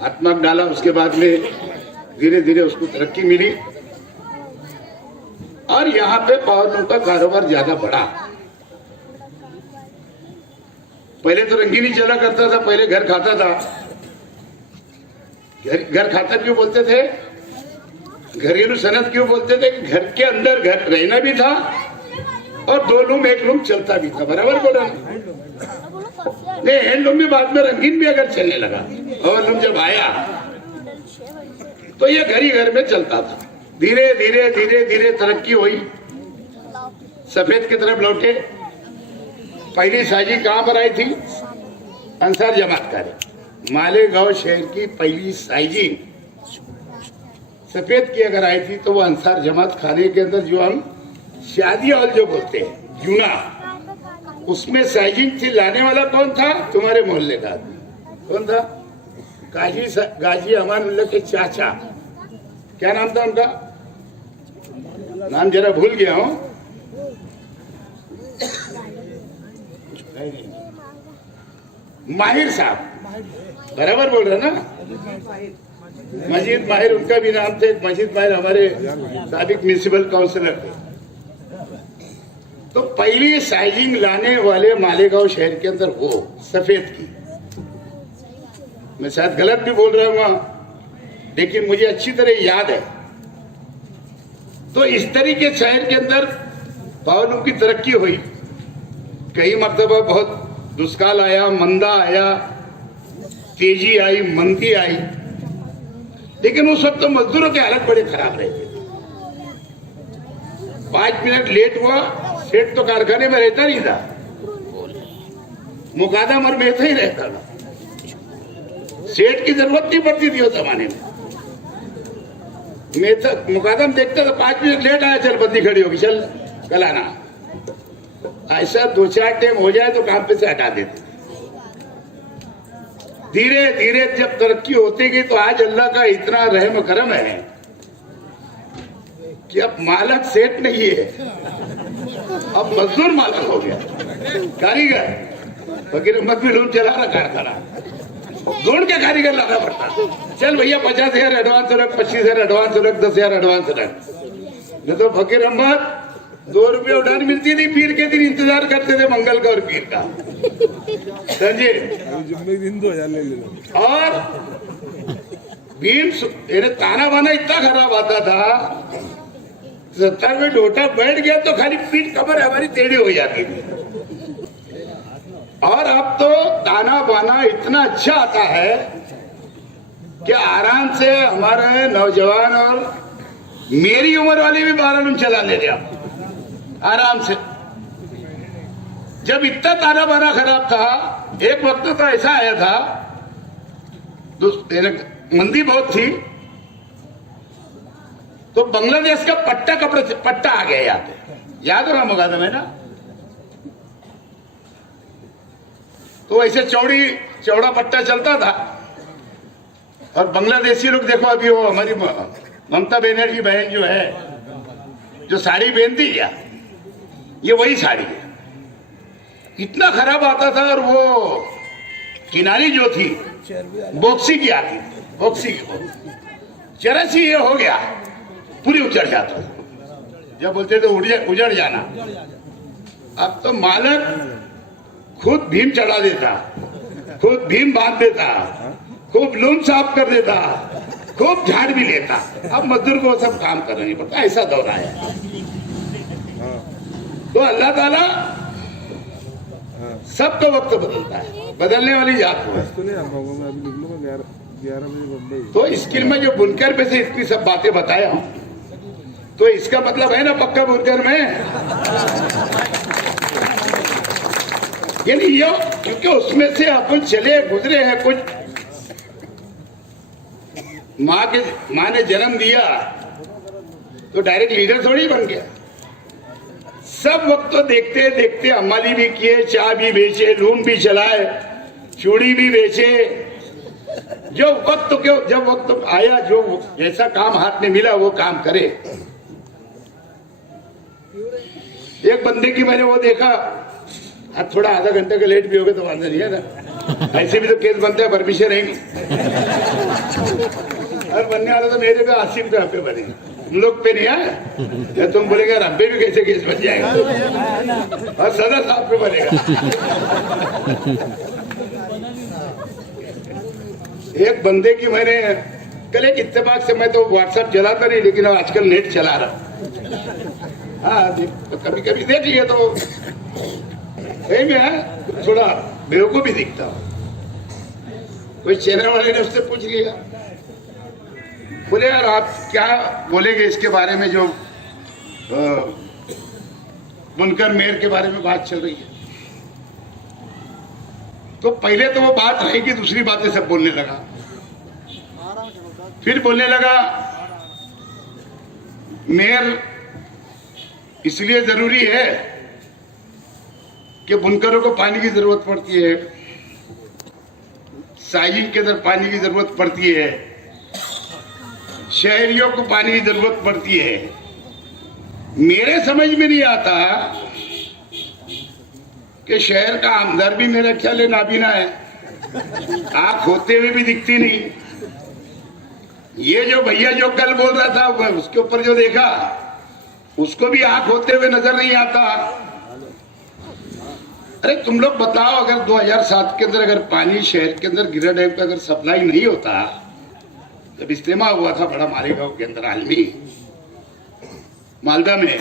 हाथ माग डाला, उसके बाद में धीरे धीरे उसको तरक्की मिली और यहाँ पे पावर लूम का कारोबार ज्यादा बढ़ा। पहले तो रंगीन ही चला करता था, पहले घर खाता था। घर खाता क्यों बोलते थे? घरेलू सनत क्यों बोलते थे? घर के अंदर घर रहना भी था और 2 लूम 1 लूम चलता भी था, बराबर बोला नहीं? हैंडलूम में बाद में रंगीन भी अगर चलने लगा, और लूम जब आया तो ये घर ही घर में चलता था। धीरे धीरे धीरे धीरे तरक्की हुई, सफेद की तरफ लौटे। पहली साजी कहां पर आई थी? अंसार जमात का, मालेगांव शहर की पहली साइजी सफेद की अगर आई थी तो वो अंसार जमात खाने के अंदर जो हम शादी हॉल जो बोलते हैं जूना, उसमें साइजिंग थी। लाने वाला कौन था? तुम्हारे मोहल्ले का आदमी। कौन था? गाजी अमानुल्लाह के चाचा, क्या नाम था उनका, नाम जरा भूल गया हूं, माहिर साहब, बराबर बोल रहे ना, मजीद माहिर उनका भी नाम थे। मजीद माहिर हमारे साबिक म्यूनिसिपल काउंसिलर थे। तो पहली साइजिंग लाने वाले मालेगांव शहर के अंदर वो सफेद की, मैं शायद गलत भी बोल रहा हूं, लेकिन मुझे अच्छी तरह याद है। तो इस तरीके शहर के अंदर बावलों की तरक्की हुई। कई मर्तबा बहुत दुष्काल आया, मंदा आया, तेजी आई, मंदी आई, लेकिन उस वक्त तो मजदूरों के हालत बड़े खराब रहे थे। 5 मिनट लेट हुआ, सेठ तो कारखाने में रहता नहीं था, मुकादम और मेहता ही रहता था। सेठ की जरूरत नहीं पड़ती थी उस जमाने में। मेहता मुकादम देखता था, 5 मिनट लेट आया, चल बंदी खड़ी होगी, चल कल आना। ऐसा 2-4 टाइम हो जाए तो काम पे से हटा देते। धीरे धीरे जब तरक्की होती गई तो आज अल्लाह का इतना रहम करम है कि अब मालक सेठ नहीं है, अब मजदूर मालक हो गया, कारीगर। फकीर अहमद भी लूट चला रहा कारखाना, ढूंढ के कारीगर लाना पड़ता। चल भैया 50,000 एडवांस रख, 25,000 एडवांस रख, 10,000 एडवांस रख। नहीं तो फकीर अहमद 2 रुपये उड़ान मिलती थी, पीर के दिन इंतजार करते थे मंगल का और पीर का, समझे। और भीम ताना बाना इतना खराब आता था, 70 में ढोटा बैठ गया तो खाली पीठ कमर हमारी टेढ़ी हो जाती थी। और अब तो ताना बाना इतना अच्छा आता है कि आराम से हमारे नौजवान और मेरी उम्र वाले भी 12 लून चला ले रहे आराम से। जब इतना ताना बाना खराब था, एक वक्त तो ऐसा आया था, मंदी बहुत थी, तो बांग्लादेश का पट्टा आ गया याद होगा, मुकादम है ना। तो ऐसे चौड़ा पट्टा चलता था। और बांग्लादेशी लोग देखो, अभी वो हमारी ममता बनर्जी बहन जो है, जो साड़ी पहनती क्या, ये वही साड़ी है। इतना खराब आता था। और वो किनारी जो थी बॉक्सी की आती थी, बॉक्सी की जरा सी ये हो गया पूरी उजड़ जाता था। जब बोलते थे उजड़ जाना, अब तो मालक खुद भीम चढ़ा देता, खुद भीम बांध देता, खूब लूम साफ कर देता, खूब झाड़ भी लेता। अब मजदूर को सब काम करना नहीं पड़ता, ऐसा दौर आया। तो अल्लाह ताला सबका वक्त बदलता है, बदलने वाली जात है। तो स्किल में जो बुनकर पे से इतनी सब बातें बताया हूं, तो इसका मतलब है ना पक्का बुनकर में, यानी ये, क्योंकि उसमें से अपन चले गुजरे हैं। कुछ माँ ने जन्म दिया तो डायरेक्ट लीडर थोड़ी बन गया। सब वक्त तो देखते देखते अम्माली भी किए, चाय भी बेचे, लूम भी चलाए, चूड़ी भी बेचे। जब वक्त आया, जो जैसा काम हाथ में मिला वो काम करे। एक बंदे की मैंने वो देखा, अब थोड़ा आधा घंटे का लेट भी हो गया तो वांधा नहीं है ना, ऐसे भी तो केस बनते हैं, परमिशन रहेंगी। और बनने वाला तो मेरे पे 80 रुपये हफ्ते बने, लोग पे नहीं है। या तुम बोलेगा हफ्ते भी कैसे केस बन जाएगा, और सदर साहब पे बनेगा। एक बंदे की मैंने कल एक इत्तेफाक से, मैं तो व्हाट्सएप चलाता नहीं, लेकिन आजकल नेट चला रहा। हाँ, तो कभी कभी देख लिया तो मैं थोड़ा बेवकूफ भी दिखता हूं। कोई चैनल वाले ने उससे पूछ लिया, बोले यार आप क्या बोलेंगे इसके बारे में जो बुनकर मेयर के बारे में बात चल रही है। तो पहले तो वो बात रहेगी, दूसरी बातें सब बोलने लगा। फिर बोलने लगा मेयर इसलिए जरूरी है कि बुनकरों को पानी की जरूरत पड़ती है, साहिल के अंदर पानी की जरूरत पड़ती है, शहरियों को पानी की जरूरत पड़ती है। मेरे समझ में नहीं आता कि शहर का आमदार भी मेरा ख्याल है नाबीना है, आंख होते हुए भी दिखती नहीं। ये जो भैया जो कल बोल रहा था उसके ऊपर जो देखा उसको भी आंख होते हुए नजर नहीं आता। अरे तुम लोग बताओ, अगर 2007 के अंदर अगर पानी शहर के अंदर गिरा डैम का अगर सप्लाई नहीं होता, जब इस्तेमाल हुआ था बड़ा मालेगांव के अंदर आलमी मालदा में,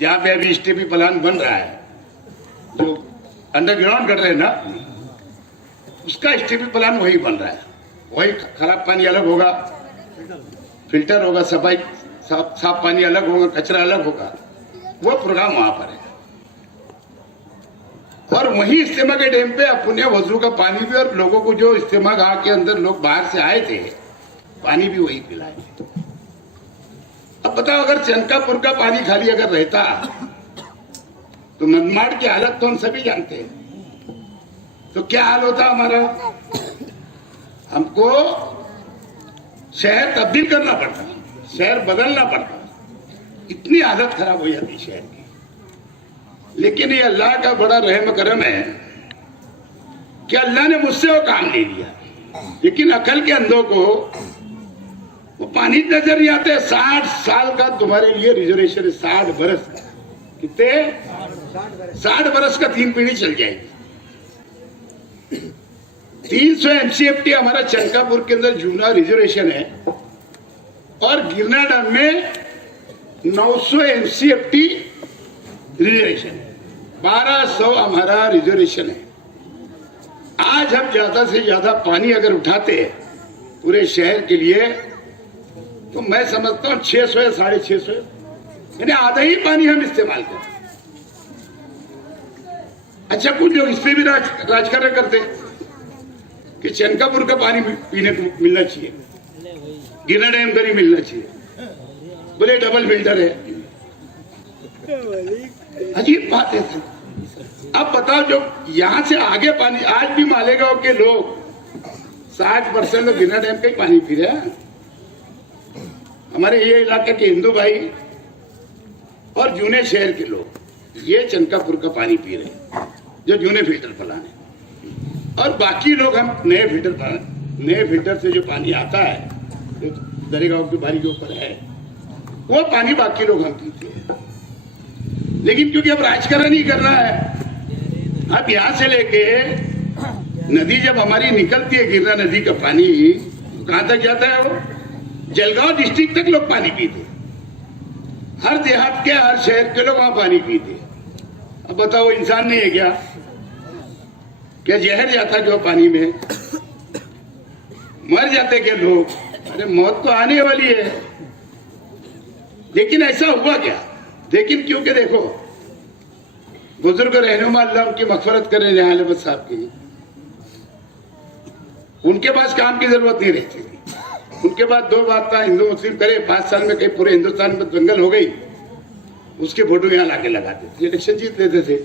जहाँ पे अभी स्टेपी प्लान बन रहा है, जो अंडरग्राउंड कर रहे हैं ना, उसका स्टेपी प्लान वही बन रहा है। वही खराब पानी अलग होगा, फिल्टर होगा, सफाई साफ पानी अलग होगा, कचरा अलग होगा, वो प्रोग्राम वहां पर है। और वही इस्तेमाल के डैम पे अपने वजू का पानी भी, और लोगों को जो इस्तेमाल गांव के अंदर लोग बाहर से आए थे पानी भी वही पिलाए। अब बताओ, अगर चनकापुर का पानी खाली अगर रहता तो मनमाड़ की हालत तो हम सभी जानते हैं, तो क्या हाल होता हमारा। हमको शहर तब्दील करना पड़ता, शहर बदलना पड़ता, इतनी हालत खराब हो जाती शहर की। लेकिन ये अल्लाह का बड़ा रहम करम है कि अल्लाह ने मुझसे वो काम नहीं लिया। लेकिन अकल के अंधों को वो पानी नजर नहीं आते। 60 साल का तुम्हारे लिए रिजर्वेशन है, 60 बरस का। कितने? 60 बरस का 3 पीढ़ी चल जाएगी। 300 MCFT हमारा चनकापुर के अंदर जूना रिजर्वेशन है, और गिरना डैम में 900 MCFT रिजर्वेशन है, 1200 हमारा रिजर्वेशन है। आज हम ज्यादा से ज्यादा पानी अगर उठाते हैं पूरे शहर के लिए, तो मैं समझता हूं 600 या 650, यानी आधा ही पानी हम इस्तेमाल करते। अच्छा, कुछ लोग इस पे भी राजकारण करते कि चनकापुर का पानी पीने को मिलना चाहिए, गिरना डैम का नहीं मिलना चाहिए, बोले डबल फिल्टर है। अजीब बात है। अब बताओ, जो यहां से आगे पानी, आज भी मालेगांव के लोग 60% लोग गिरना डैम का ही पानी पी रहे हैं। हमारे ये इलाके के हिंदू भाई और जूने शहर के लोग ये चनकापुर का पानी पी रहे हैं, जो जूने फिल्टर प्लान है। और बाकी लोग हम नए फिल्टर से जो पानी आता है, जो दरेगांव की बारी के ऊपर है, वो पानी बाकी लोग हम पीते हैं। लेकिन क्योंकि अब राजकारण ही करना है, अब यहां से लेके नदी जब हमारी निकलती है, गिरना नदी का पानी कहां तक जाता है, वो जलगांव डिस्ट्रिक्ट तक लोग पानी पीते। हर देहात के, हर शहर के लोग वहां पानी पीते। अब बताओ, इंसान नहीं है क्या? क्या जहर जाता क्यों पानी में? मर जाते क्या लोग? अरे मौत तो आने वाली है। लेकिन ऐसा हुआ क्या? लेकिन क्योंकि देखो, बुजुर्ग रहनुमा अल्लाह उनकी मगफरत करें जहां अहमद साहब की, उनके पास काम की जरूरत नहीं रहती थी। उनके बाद 2 बात था, हिंदू मुस्लिम करे, 5 साल में कहीं पूरे हिंदुस्तान में दंगल हो गई, उसके फोटो यहाँ लाके लगाते थे, इलेक्शन जीत लेते थे।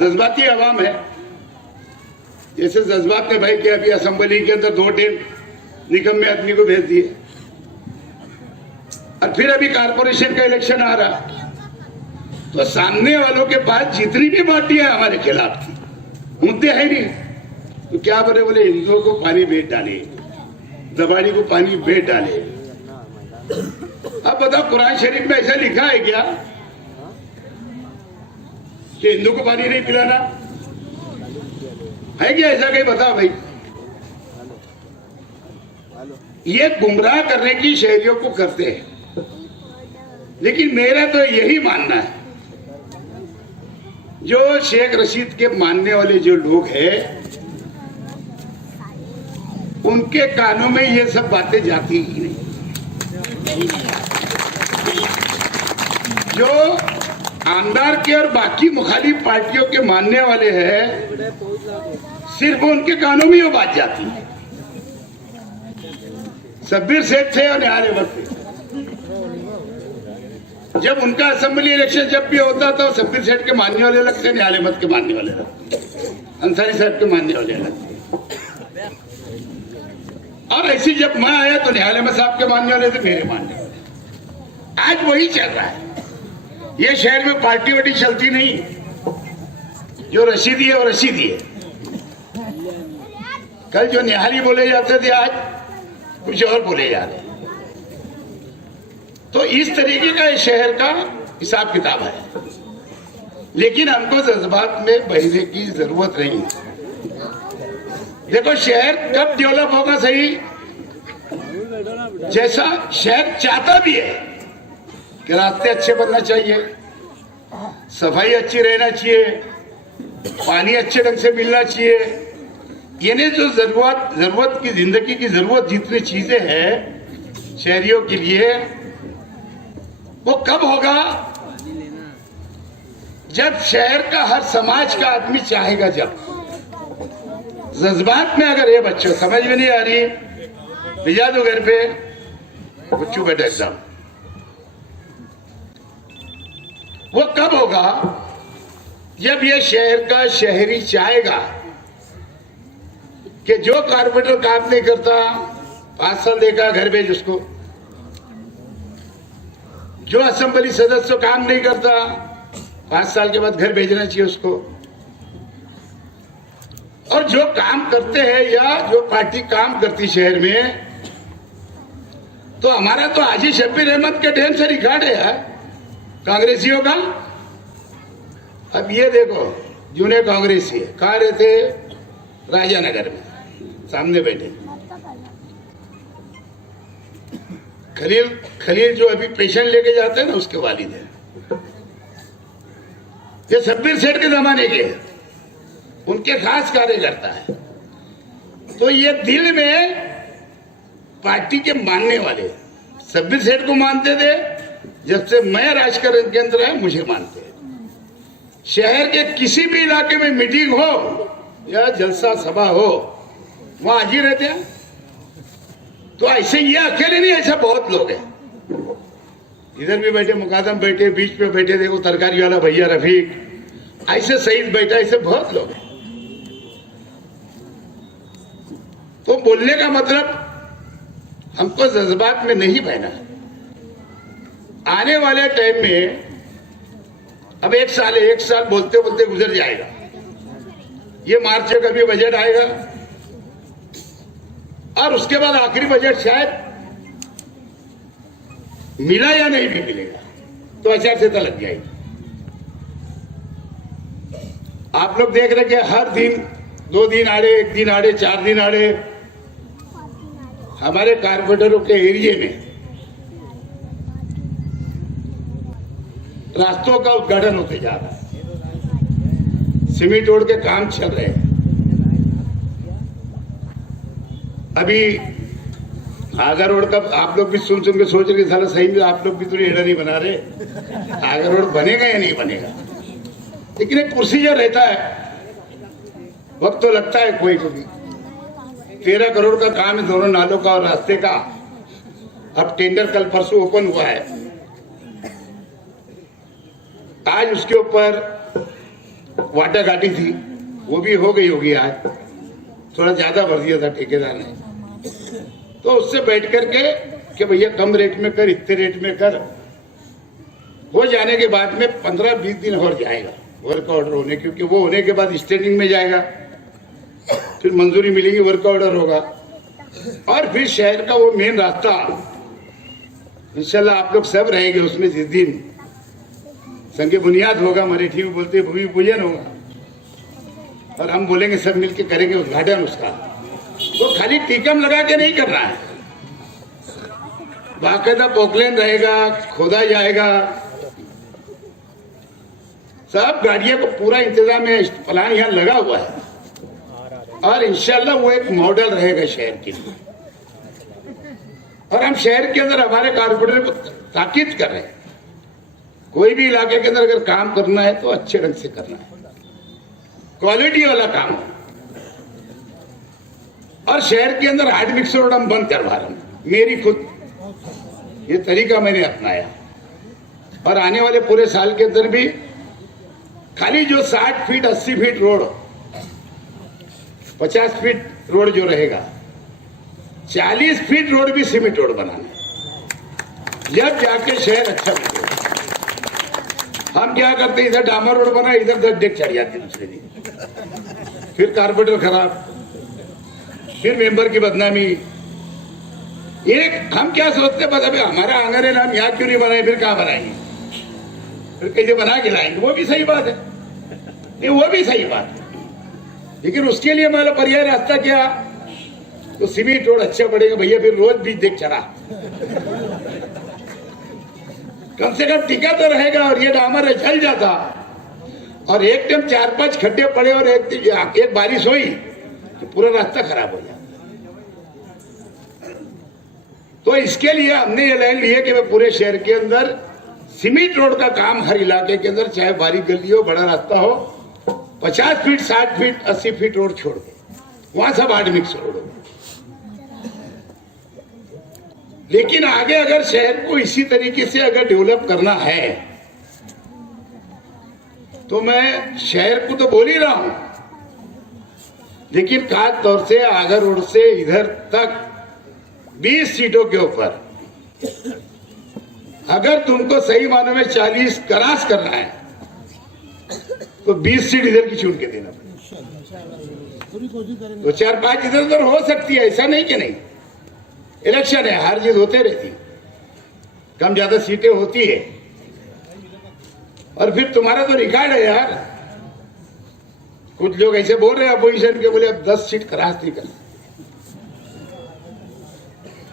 जज्बाती आवाम है, जैसे जज्बात ने भाई कि अभी असेंबली के अंदर 2 टीम निकम्मे आदमी को भेज दिए, और फिर अभी कारपोरेशन का इलेक्शन आ रहा, तो सामने वालों के पास जितनी भी पार्टियां हमारे खिलाफ थी, मुद्दे है नहीं, तो क्या बोले हिंदुओं को पानी बेच डाले, दबाड़ी को पानी बेच डाले। अब बताओ, कुरान शरीफ में ऐसा लिखा है क्या कि हिंदू को पानी नहीं पिलाना है क्या? ऐसा कहीं बताओ भाई। ये गुमराह करने की शहरियों को करते हैं। लेकिन मेरा तो यही मानना है, जो शेख रशीद के मानने वाले जो लोग हैं, उनके कानों में ये सब बातें जाती ही नहीं। जो आमदार के और बाकी मुखालिफ पार्टियों के मानने वाले हैं, सिर्फ उनके कानों में वो बात जाती है। शब्बीर सेठ थे और निहाल अहमद थे, जब उनका असेंबली इलेक्शन जब भी होता था, शब्बीर सेठ के मानने वाले अलग थे, निहाल अहमद के मानने वाले अलग थे, अंसारी साहब के मानने वाले अलग थे। और ऐसी जब मैं आया तो न्यायालय में साहब के मानने वाले थे, मेरे मानने वाले। आज वही चल रहा है। ये शहर में पार्टी वार्टी चलती नहीं, जो रसीदी है वो रसीदी है। कल जो निहारी बोले जाते थे आज कुछ और बोले जा रहे हैं। तो इस तरीके का इस शहर का हिसाब किताब है, लेकिन हमको जज्बात में बहने की जरूरत नहीं है। देखो शहर कब डेवलप होगा सही, जैसा शहर चाहता भी है कि रास्ते अच्छे बनना चाहिए, सफाई अच्छी रहना चाहिए, पानी अच्छे ढंग से मिलना चाहिए। यानी जो जरूरत की जिंदगी की जरूरत जितनी चीजें हैं शहरियों के लिए, वो कब होगा जब शहर का हर समाज का आदमी चाहेगा। जब जज्बात में अगर ये बच्चों समझ में नहीं आ रही, भेजा दो घर पे, बच्चों बेटा एग्जाम। वो कब होगा जब ये शहर का शहरी चाहेगा कि जो कारपेंटर काम नहीं करता 5 साल देगा घर भेज उसको, जो असेंबली सदस्य काम नहीं करता 5 साल के बाद घर भेजना चाहिए उसको, और जो काम करते हैं या जो पार्टी काम करती शहर में, तो हमारा तो हाजी शब्बीर अहमद के टाइम से रिकॉर्ड है यार कांग्रेसियों का। अब ये देखो जूने कांग्रेसी है, कहाँ रहते, राजानगर में, सामने बैठे खलील जो अभी पेशेंट लेके जाते हैं ना, उसके वालिद है। ये शब्बीर सेठ के जमाने के, उनके खास कार्यकर्ता है। तो ये दिल में पार्टी के मानने वाले शब्बीर सेठ को मानते थे, जब से मैं राजकारण के अंदर है मुझे मानते हैं। शहर के किसी भी इलाके में मीटिंग हो या जलसा सभा हो, वहां हाजिर रहते हैं। तो ऐसे ये अकेले नहीं, ऐसा बहुत लोग हैं। इधर भी बैठे, मुकादम बैठे, बीच में बैठे, देखो तरकारी वाला भैया रफीक, ऐसे सईद बैठा, ऐसे बहुत लोग हैं। तो बोलने का मतलब हमको जज्बात में नहीं बहना है। आने वाले टाइम में अब 1 साल है, 1 साल बोलते बोलते गुजर जाएगा। ये मार्च का भी बजट आएगा और उसके बाद आखिरी बजट शायद मिला या नहीं भी मिलेगा, तो आचार संहिता लग जाएगी। आप लोग देख रहे कि हर दिन 2 दिन आड़े, 1 दिन आड़े, 4 दिन आड़े हमारे कारपोरेटरों के एरिया में रास्तों का उद्घाटन होते जा रहा है, सीमेंट रोड के काम चल रहे हैं। अभी आगा रोड का आप लोग भी सुन के सोच रहे साला सही में आप लोग भी तो हेडर नहीं बना रहे, आगा रोड बनेगा या नहीं बनेगा। लेकिन एक प्रोसीजर रहता है, वक्त तो लगता है कोई को भी। 13 करोड़ का काम है दोनों नालों का और रास्ते का। अब टेंडर कल परसों ओपन हुआ है, आज उसके ऊपर वाटाघाटी थी, वो भी हो गई होगी। आज थोड़ा ज्यादा भर दिया था ठेकेदार ने, तो उससे बैठ करके कि भैया कम रेट में कर, इतने रेट में कर, हो जाने के बाद में 15-20 दिन और जाएगा वर्क ऑर्डर होने, क्योंकि वो होने के बाद स्टैंडिंग में जाएगा, फिर मंजूरी मिलेगी, वर्क ऑर्डर होगा, और फिर शहर का वो मेन रास्ता इंशाल्लाह आप लोग सब रहेंगे उसमें। जिस दिन संगे बुनियाद होगा, मराठी में बोलते भूमि पूजन होगा, और हम बोलेंगे सब मिलके करेंगे उद्घाटन उसका। वो खाली टीकम लगा के नहीं करना है, बाकायदा पोकलेन रहेगा, खोदा जाएगा, सब गाड़ियों को पूरा इंतजाम है, प्लान यहाँ लगा हुआ है, और इंशाल्लाह वो एक मॉडल रहेगा शहर के लिए। और हम शहर के अंदर हमारे कारपोरेटर को ताकीद कर रहे हैं, कोई भी इलाके के अंदर अगर काम करना है तो अच्छे ढंग से करना है, क्वालिटी वाला काम। और शहर के अंदर हार्ड मिक्स रोड हम बंद करवा रहे हैं, मेरी खुद ये तरीका मैंने अपनाया। और आने वाले पूरे साल के अंदर भी खाली जो 60 feet 80 feet road, 50 feet road जो रहेगा, 40 फीट रोड भी सीमेंट रोड बनाना, जब जाके शहर अच्छा बनेगा। हम क्या करते, इधर डामर रोड बना, इधर 10 डेक चढ़ जाते दूसरे दिन, फिर कारपेंटर खराब, फिर मेंबर की बदनामी। एक हम क्या सोचते, बस अभी हमारा आंगन है ना, हम यहाँ क्यों नहीं बनाए, फिर कहाँ बनाएंगे, फिर कैसे बना के लाएंगे। वो भी सही बात है, नहीं वो भी सही बात है, लेकिन उसके लिए हमारा पर्याय रास्ता क्या, तो सीमेंट रोड अच्छा पड़ेगा भैया, फिर रोज बीच देख चला, कम से कम टिका तो रहेगा। और ये डामर जल जाता और एक टाइम 4-5 खड्डे पड़े और एक बारिश हुई तो पूरा रास्ता खराब हो जाता। तो इसके लिए हमने ये लाइन ली है कि मैं पूरे शहर के अंदर सीमेंट रोड का काम हर इलाके के अंदर, चाहे बारीक गली हो बड़ा रास्ता हो, 50 फीट 60 फीट 80 फीट रोड छोड़ दे, वहां सब हार्ड मिक्स रोड हो। लेकिन आगे अगर शहर को इसी तरीके से अगर डेवलप करना है तो मैं शहर को तो बोल ही रहा हूं, लेकिन खास तौर से आगरा रोड से इधर तक 20 सीटों के ऊपर अगर तुमको सही मानों में 40 क्रॉस करना है तो 20 सीट इधर की चुन के देना पड़ेगा। तो 4-5 इधर उधर हो सकती है, ऐसा नहीं कि नहीं, इलेक्शन है, हार जीत होते रहती, कम ज्यादा सीटें होती है। और फिर तुम्हारा तो रिकॉर्ड है यार, कुछ लोग ऐसे बोल रहे हैं अपोजिशन के, बोले अब 10 सीट क्रॉस नहीं कर,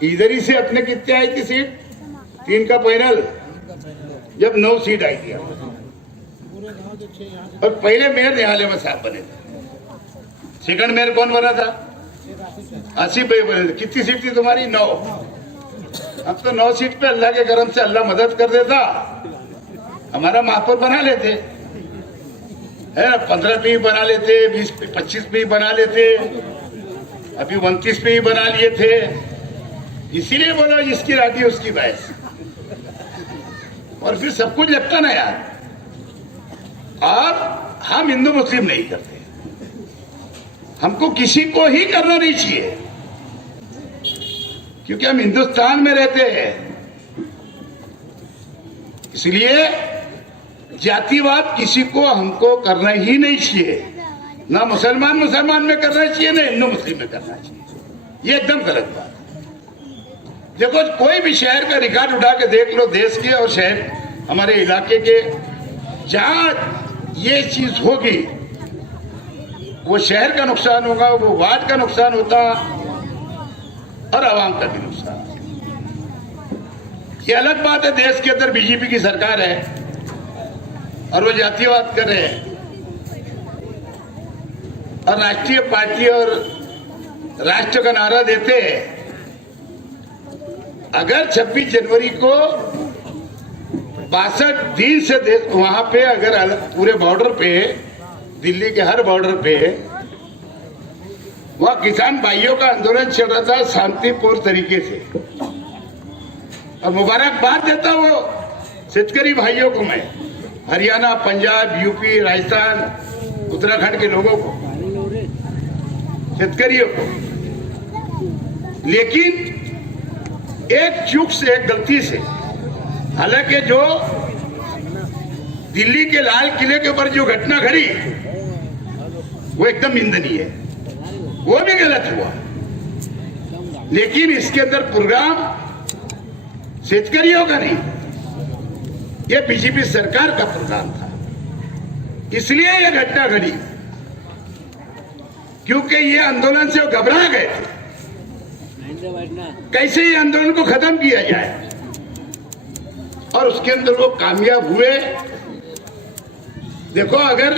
इधर ही से अपने कितने आई थी सीट, 3 का पैनल, जब 9 सीट आई थी। और पहले मेयर न्यायालय में साहब बने थे, सेकंड मेयर कौन बना था, 80 पे बने थे। कितनी सीट थी तुम्हारी, 9। अब तो 9 सीट पे अल्लाह के करम से अल्लाह मदद कर देता, हमारा महापौर बना लेते है ना, 15 पे ही बना लेते, 20-25 पे ही बना लेते, अभी 29 पे ही बना लिए थे। इसीलिए बोलो जिसकी राटी उसकी बहस, और फिर सब कुछ लगता ना यार। और हम हिंदू मुस्लिम नहीं करते, हमको किसी को ही करना नहीं चाहिए, क्योंकि हम हिंदुस्तान में रहते हैं। इसलिए जातिवाद किसी को हमको करना ही नहीं चाहिए, ना मुसलमान में करना चाहिए, ना हिंदू मुस्लिम में करना चाहिए, ये एकदम गलत बात। देखो कोई भी शहर का रिकॉर्ड उठा के देख लो, देश के और शहर हमारे इलाके के, जहां ये चीज होगी वो शहर का नुकसान होगा, वो वार्ड का नुकसान होता और आवाम का भी नुकसान। ये अलग बात है, देश के अंदर बीजेपी की सरकार है और वो जातिवाद कर रहे हैं, और राष्ट्रीय पार्टी और राष्ट्र का नारा देते हैं। अगर 26 जनवरी को 62 दिन से वहां पे अगर पूरे बॉर्डर पे, दिल्ली के हर बॉर्डर पे वहां किसान भाइयों का आंदोलन चल रहा था शांतिपूर्ण तरीके से, और मुबारकबाद देता वो शेतकरी भाइयों को मैं, हरियाणा, पंजाब, यूपी, राजस्थान, उत्तराखंड के लोगों को, शेतकरियों को। लेकिन एक चूक से, एक गलती से, हालांकि जो दिल्ली के लाल किले के ऊपर जो घटना घड़ी वो एकदम निंदनीय है, वो भी गलत हुआ, लेकिन इसके अंदर प्रोग्राम शेतकरियों का नहीं, ये बीजेपी सरकार का प्रोग्राम था, इसलिए ये घटना घड़ी, क्योंकि ये आंदोलन से वो घबरा गए थे कैसे ये आंदोलन को खत्म किया जाए, और उसके अंदर वो कामयाब हुए। देखो अगर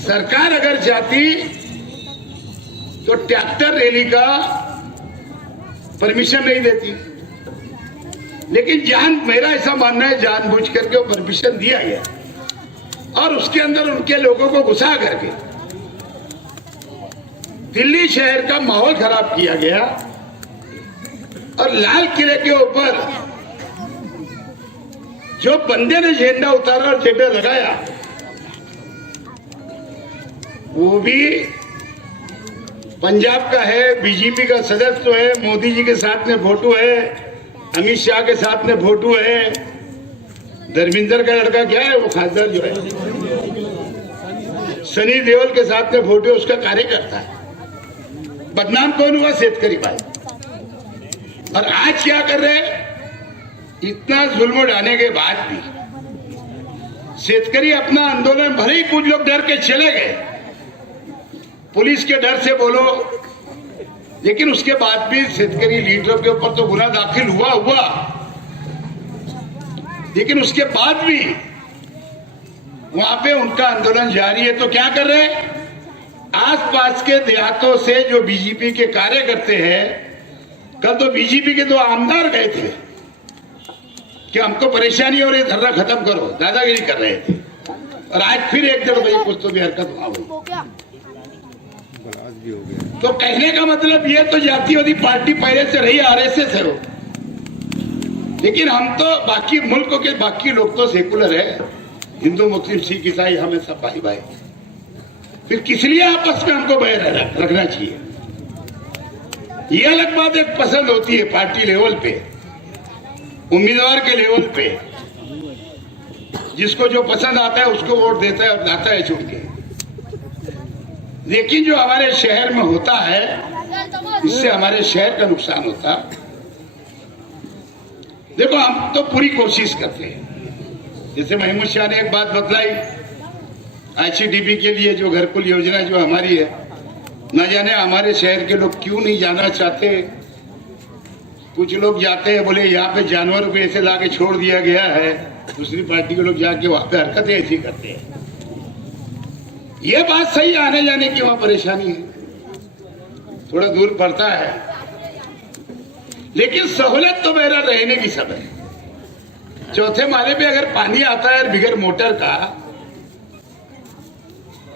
सरकार अगर चाहती तो ट्रैक्टर रैली का परमिशन नहीं देती, लेकिन मेरा ऐसा मानना है जानबूझ करके वो परमिशन दिया गया, और उसके अंदर उनके लोगों को घुसा करके दिल्ली शहर का माहौल खराब किया गया, और लाल किले के ऊपर जो बंदे ने झंडा उतारा और झंडा लगाया, वो भी पंजाब का है, बीजेपी का सदस्य है, मोदी जी के साथ में फोटो है, अमित शाह के साथ में फोटो है, धर्मेंद्र का लड़का क्या है वो खासदार जो है, सनी देओल के साथ में फोटो उसका कार्यकर्ता है। बदनाम कौन हुआ? शेतकरी भाई। और आज क्या कर रहे हैं? इतना जुल्म ढाने के बाद भी शेतकरी अपना आंदोलन, भले ही कुछ लोग डर के चले गए, पुलिस के डर से बोलो, लेकिन उसके बाद भी शेतकरी लीडरों के ऊपर तो गुना दाखिल हुआ, लेकिन उसके बाद भी वहां पे उनका आंदोलन जारी है। तो क्या कर रहे हैं? आसपास के देहातों से जो बीजेपी के कार्यकर्ते हैं, कल तो बीजेपी के 2 आमदार गए थे कि हमको परेशानी हो रही, धरना खत्म करो, दादागिरी कर रहे थे, और आज फिर 1-1.5 बजे कुछ तो भी हरकत वहां हुई। तो कहने का मतलब ये, तो जातीयवादी पार्टी पहले से रही, आरएसएस है वो, लेकिन हम तो बाकी मुल्कों के बाकी लोग तो सेकुलर है, हिंदू मुस्लिम सिख ईसाई हमें सब भाई भाई, फिर किस लिए आपस में हमको बैर रखना चाहिए? ये अलग बात एक पसंद होती है पार्टी लेवल पे, उम्मीदवार के लेवल पे, जिसको जो पसंद आता है उसको वोट देता है और जाता है चुन के। लेकिन जो हमारे शहर में होता है, इससे हमारे शहर का नुकसान होता। देखो, हम तो पूरी कोशिश करते हैं, जैसे महमूद शाह ने एक बात बतलाई, आईसीडीपी के लिए जो घरकुल योजना जो हमारी है, न जाने हमारे शहर के लोग क्यों नहीं जाना चाहते। कुछ लोग जाते हैं, बोले यहाँ पे जानवर को ऐसे लाके छोड़ दिया गया है, दूसरी पार्टी के लोग जाके वहां पे हरकतें ऐसी करते हैं। ये बात सही, आने जाने की वहां परेशानी है, थोड़ा दूर पड़ता है, लेकिन सहूलत तो मेरा रहने की सब है। चौथे माले पे अगर पानी आता है बिगर मोटर का,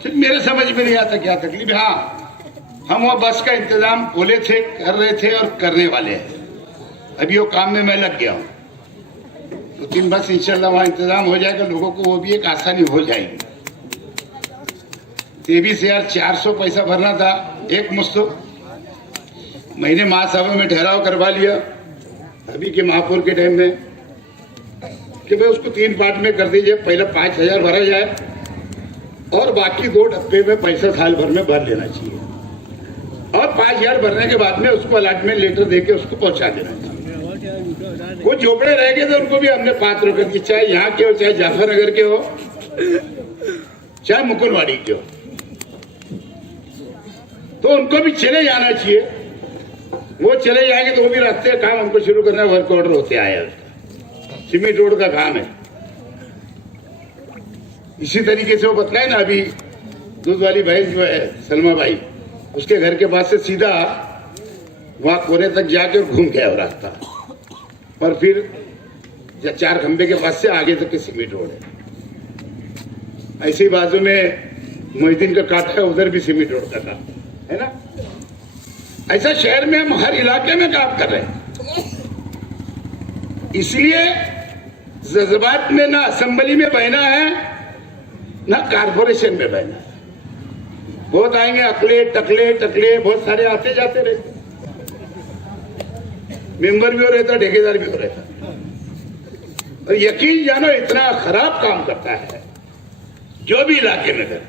फिर मेरे समझ में नहीं आता क्या तकलीफ है। हाँ, हम वो बस का इंतजाम बोले थे, कर रहे थे और करने वाले हैं। अभी वो काम में मैं लग गया हूँ, तो 3 बस इंशाल्लाह वहां इंतजाम हो जाएगा, लोगों को वो भी एक आसानी हो जाएगी। 23,400 पैसा भरना था एक मुश्त, मैंने महासभा में ठहराव करवा लिया अभी के महापौर के टाइम में कि भाई उसको 3 पार्ट में कर दीजिए, पहले 5,000 भरा जाए और बाकी 2 डब्बे में पैसा साल भर में भर लेना चाहिए, और 5,000 भरने के बाद में उसको अलॉटमेंट लेटर देके उसको पहुंचा देना चाहिए। वो झोपड़े रह गए थे, उनको भी हमने पात्र कर दी, चाहे यहाँ के हो, चाहे जाफरनगर के हो, चाहे मुकुलवाड़ी के हो, तो उनको भी चले जाना चाहिए। वो चले जाएंगे तो वो भी रास्ते का काम हमको शुरू करना, वर्क ऑर्डर होते आया, सीमेंट रोड का काम है। इसी तरीके से वो बतलाए ना, अभी दूध वाली भैंस जो है सलमा भाई, उसके घर के पास से सीधा वहां कोने तक जाके घूम गया वो रास्ता, और फिर 4 खंबे के पास से आगे तक के सीमेंट रोड है। ऐसी बाजू में मोहिद्दीन का काटा है, उधर भी सीमेंट रोड का काम है ना। ऐसा शहर में हम हर इलाके में काम कर रहे हैं, इसलिए जज्बात में ना असेंबली में बहना है ना कारपोरेशन में बहना है। बहुत आएंगे अकले टकले बहुत सारे आते जाते रहते, मेंबर भी हो रहता, ठेकेदार भी हो रहता, और यकीन जानो इतना खराब काम करता है जो भी इलाके में करे।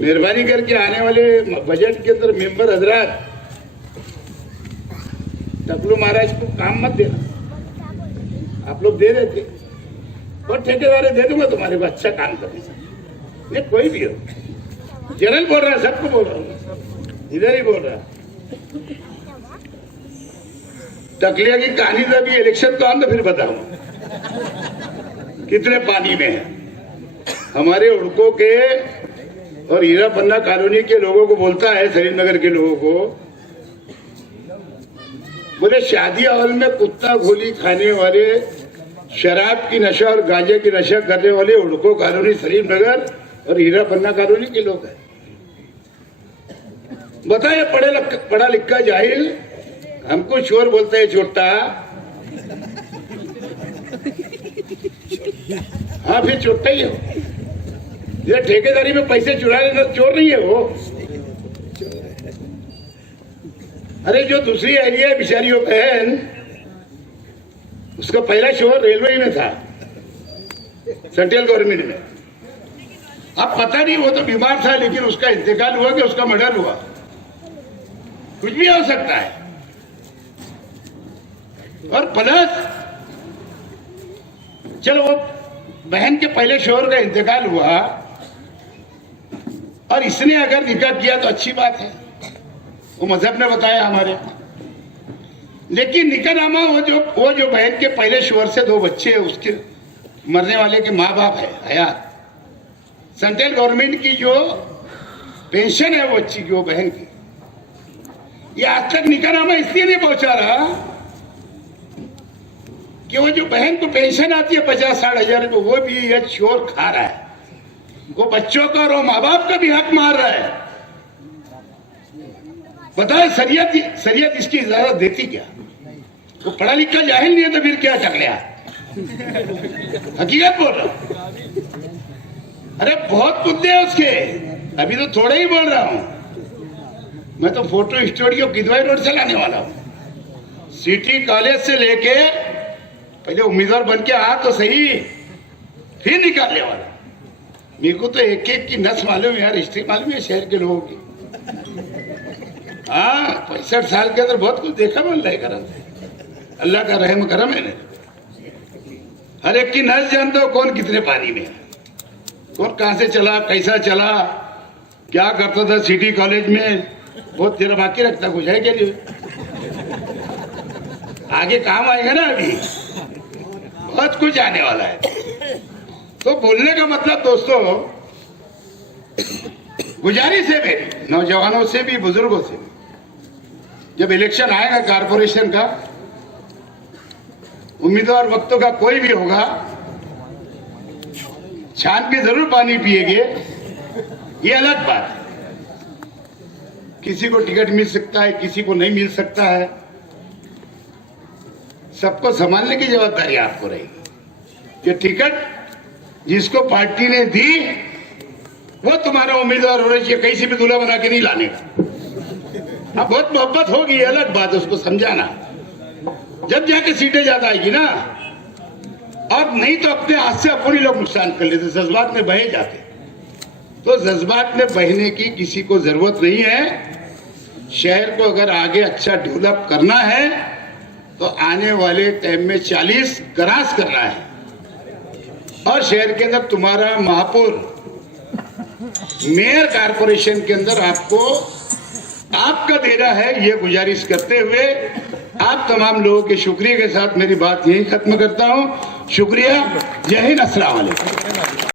मेहरबानी करके आने वाले बजट के अंदर मेंबर हजरात टकलू महाराज को काम मत देना, आप लोग दे देते, और ठेकेदार दे दूंगा तुम्हारे को अच्छा काम करने से। ये कोई भी हो, जनरल बोल रहा है, सबको बोल रहा हूँ, इधर ही बोल रहा है। टकलिया की कहानी से अभी इलेक्शन तो आना, फिर बताऊंगा कितने पानी में है। हमारे उड़को के और हीरा पन्ना कॉलोनी के लोगों को बोलता है, श्रीनगर के लोगों को, बोले शादी हॉल में कुत्ता गोली खाने वाले, शराब की नशा और गांजे की नशा करने वाले उड़को कॉलोनी, श्रीनगर और हीरा पन्ना कॉलोनी के लोग हैं। बताए पढ़ा लिखा जाहिल हमको चोर बोलता है, छोटा। हाँ, फिर छोटा ही हो, ये ठेकेदारी में पैसे चुरा लेना चोर नहीं है वो। अरे जो दूसरी एरिया है बेचारी वो बहन, उसका पहला शोर रेलवे में था, सेंट्रल गवर्नमेंट में। अब पता नहीं वो तो बीमार था, लेकिन उसका इंतकाल हुआ कि उसका मर्डर हुआ, कुछ भी हो सकता है। और प्लस चलो वो बहन के पहले शोहर का इंतकाल हुआ और इसने अगर निकाह किया तो अच्छी बात है, वो मजहब ने बताया हमारे। लेकिन निकाहनामा वो जो बहन के पहले शोहर से 2 बच्चे, उसके मरने वाले के माँ बाप है हयात, सेंट्रल गवर्नमेंट की जो पेंशन है वो अच्छी की, वो बहन की, ये आज तक निकाहनामा इसलिए नहीं पहुंचा रहा कि वो जो बहन को पेंशन आती है 50-60 हजार को, वो भी ये चोर खा रहा है, वो बच्चों का और वो माँ बाप का भी हक मार रहा है। बताए शरीयत इसकी इजाजत देती क्या? वो पढ़ा लिखा जाहिल नहीं है तो फिर क्या कर लिया? हकीकत बोल रहा हूं। अरे बहुत मुद्दे हैं उसके, अभी तो थोड़े ही बोल रहा हूं। मैं तो फोटो स्टूडियो किदवाई रोड से लाने वाला हूं। सिटी कॉलेज से लेके पहले उम्मीदवार बन के आ तो सही, फिर निकालने वाला। मेरे को तो एक एक की नस मालूम है यार, हिस्ट्री मालूम है शहर के लोगों की। हाँ 65 साल के अंदर बहुत कुछ देखा मैं अल्लाह करम से, अल्लाह का रहम करम है। हर एक की नस जानते हो, कौन कितने पानी में, कौन कहां से चला, कैसा चला, क्या करता था सिटी कॉलेज में। बहुत देर बाकी रखता कुछ है क्या नहीं, आगे काम आएगा ना, अभी बहुत कुछ आने वाला है। तो बोलने का मतलब दोस्तों, गुजारिश है मेरी नौजवानों से भी, बुजुर्गों से भी, जब इलेक्शन आएगा कारपोरेशन का, उम्मीदवार वक्तों का कोई भी होगा, छान के जरूर पानी पिएंगे, ये अलग बात है। किसी को टिकट मिल सकता है, किसी को नहीं मिल सकता है, सबको संभालने की जवाबदारी आपको रहेगी। ये टिकट जिसको पार्टी ने दी वो तुम्हारा उम्मीदवार होना चाहिए, कहीं भी दूल्हा बना के नहीं लाने का। हाँ बहुत मोहब्बत होगी, अलग बात है, उसको समझाना, जब जाके सीटें ज्यादा आएगी ना। और नहीं तो अपने हाथ से अपनी लोग नुकसान कर लेते, जज्बात में बहे जाते। तो जज्बात में बहने की किसी को जरूरत नहीं है। शहर को अगर आगे अच्छा डेवलप करना है तो आने वाले टाइम में 40 क्रॉस करना है। और शहर के अंदर तुम्हारा महापौर, मेयर कारपोरेशन के अंदर आपको आपका देना है, ये गुजारिश करते हुए आप तमाम लोगों के शुक्रिया के साथ मेरी बात यही खत्म करता हूं। शुक्रिया, जय हिंद, अस्सलाम वालेकुम।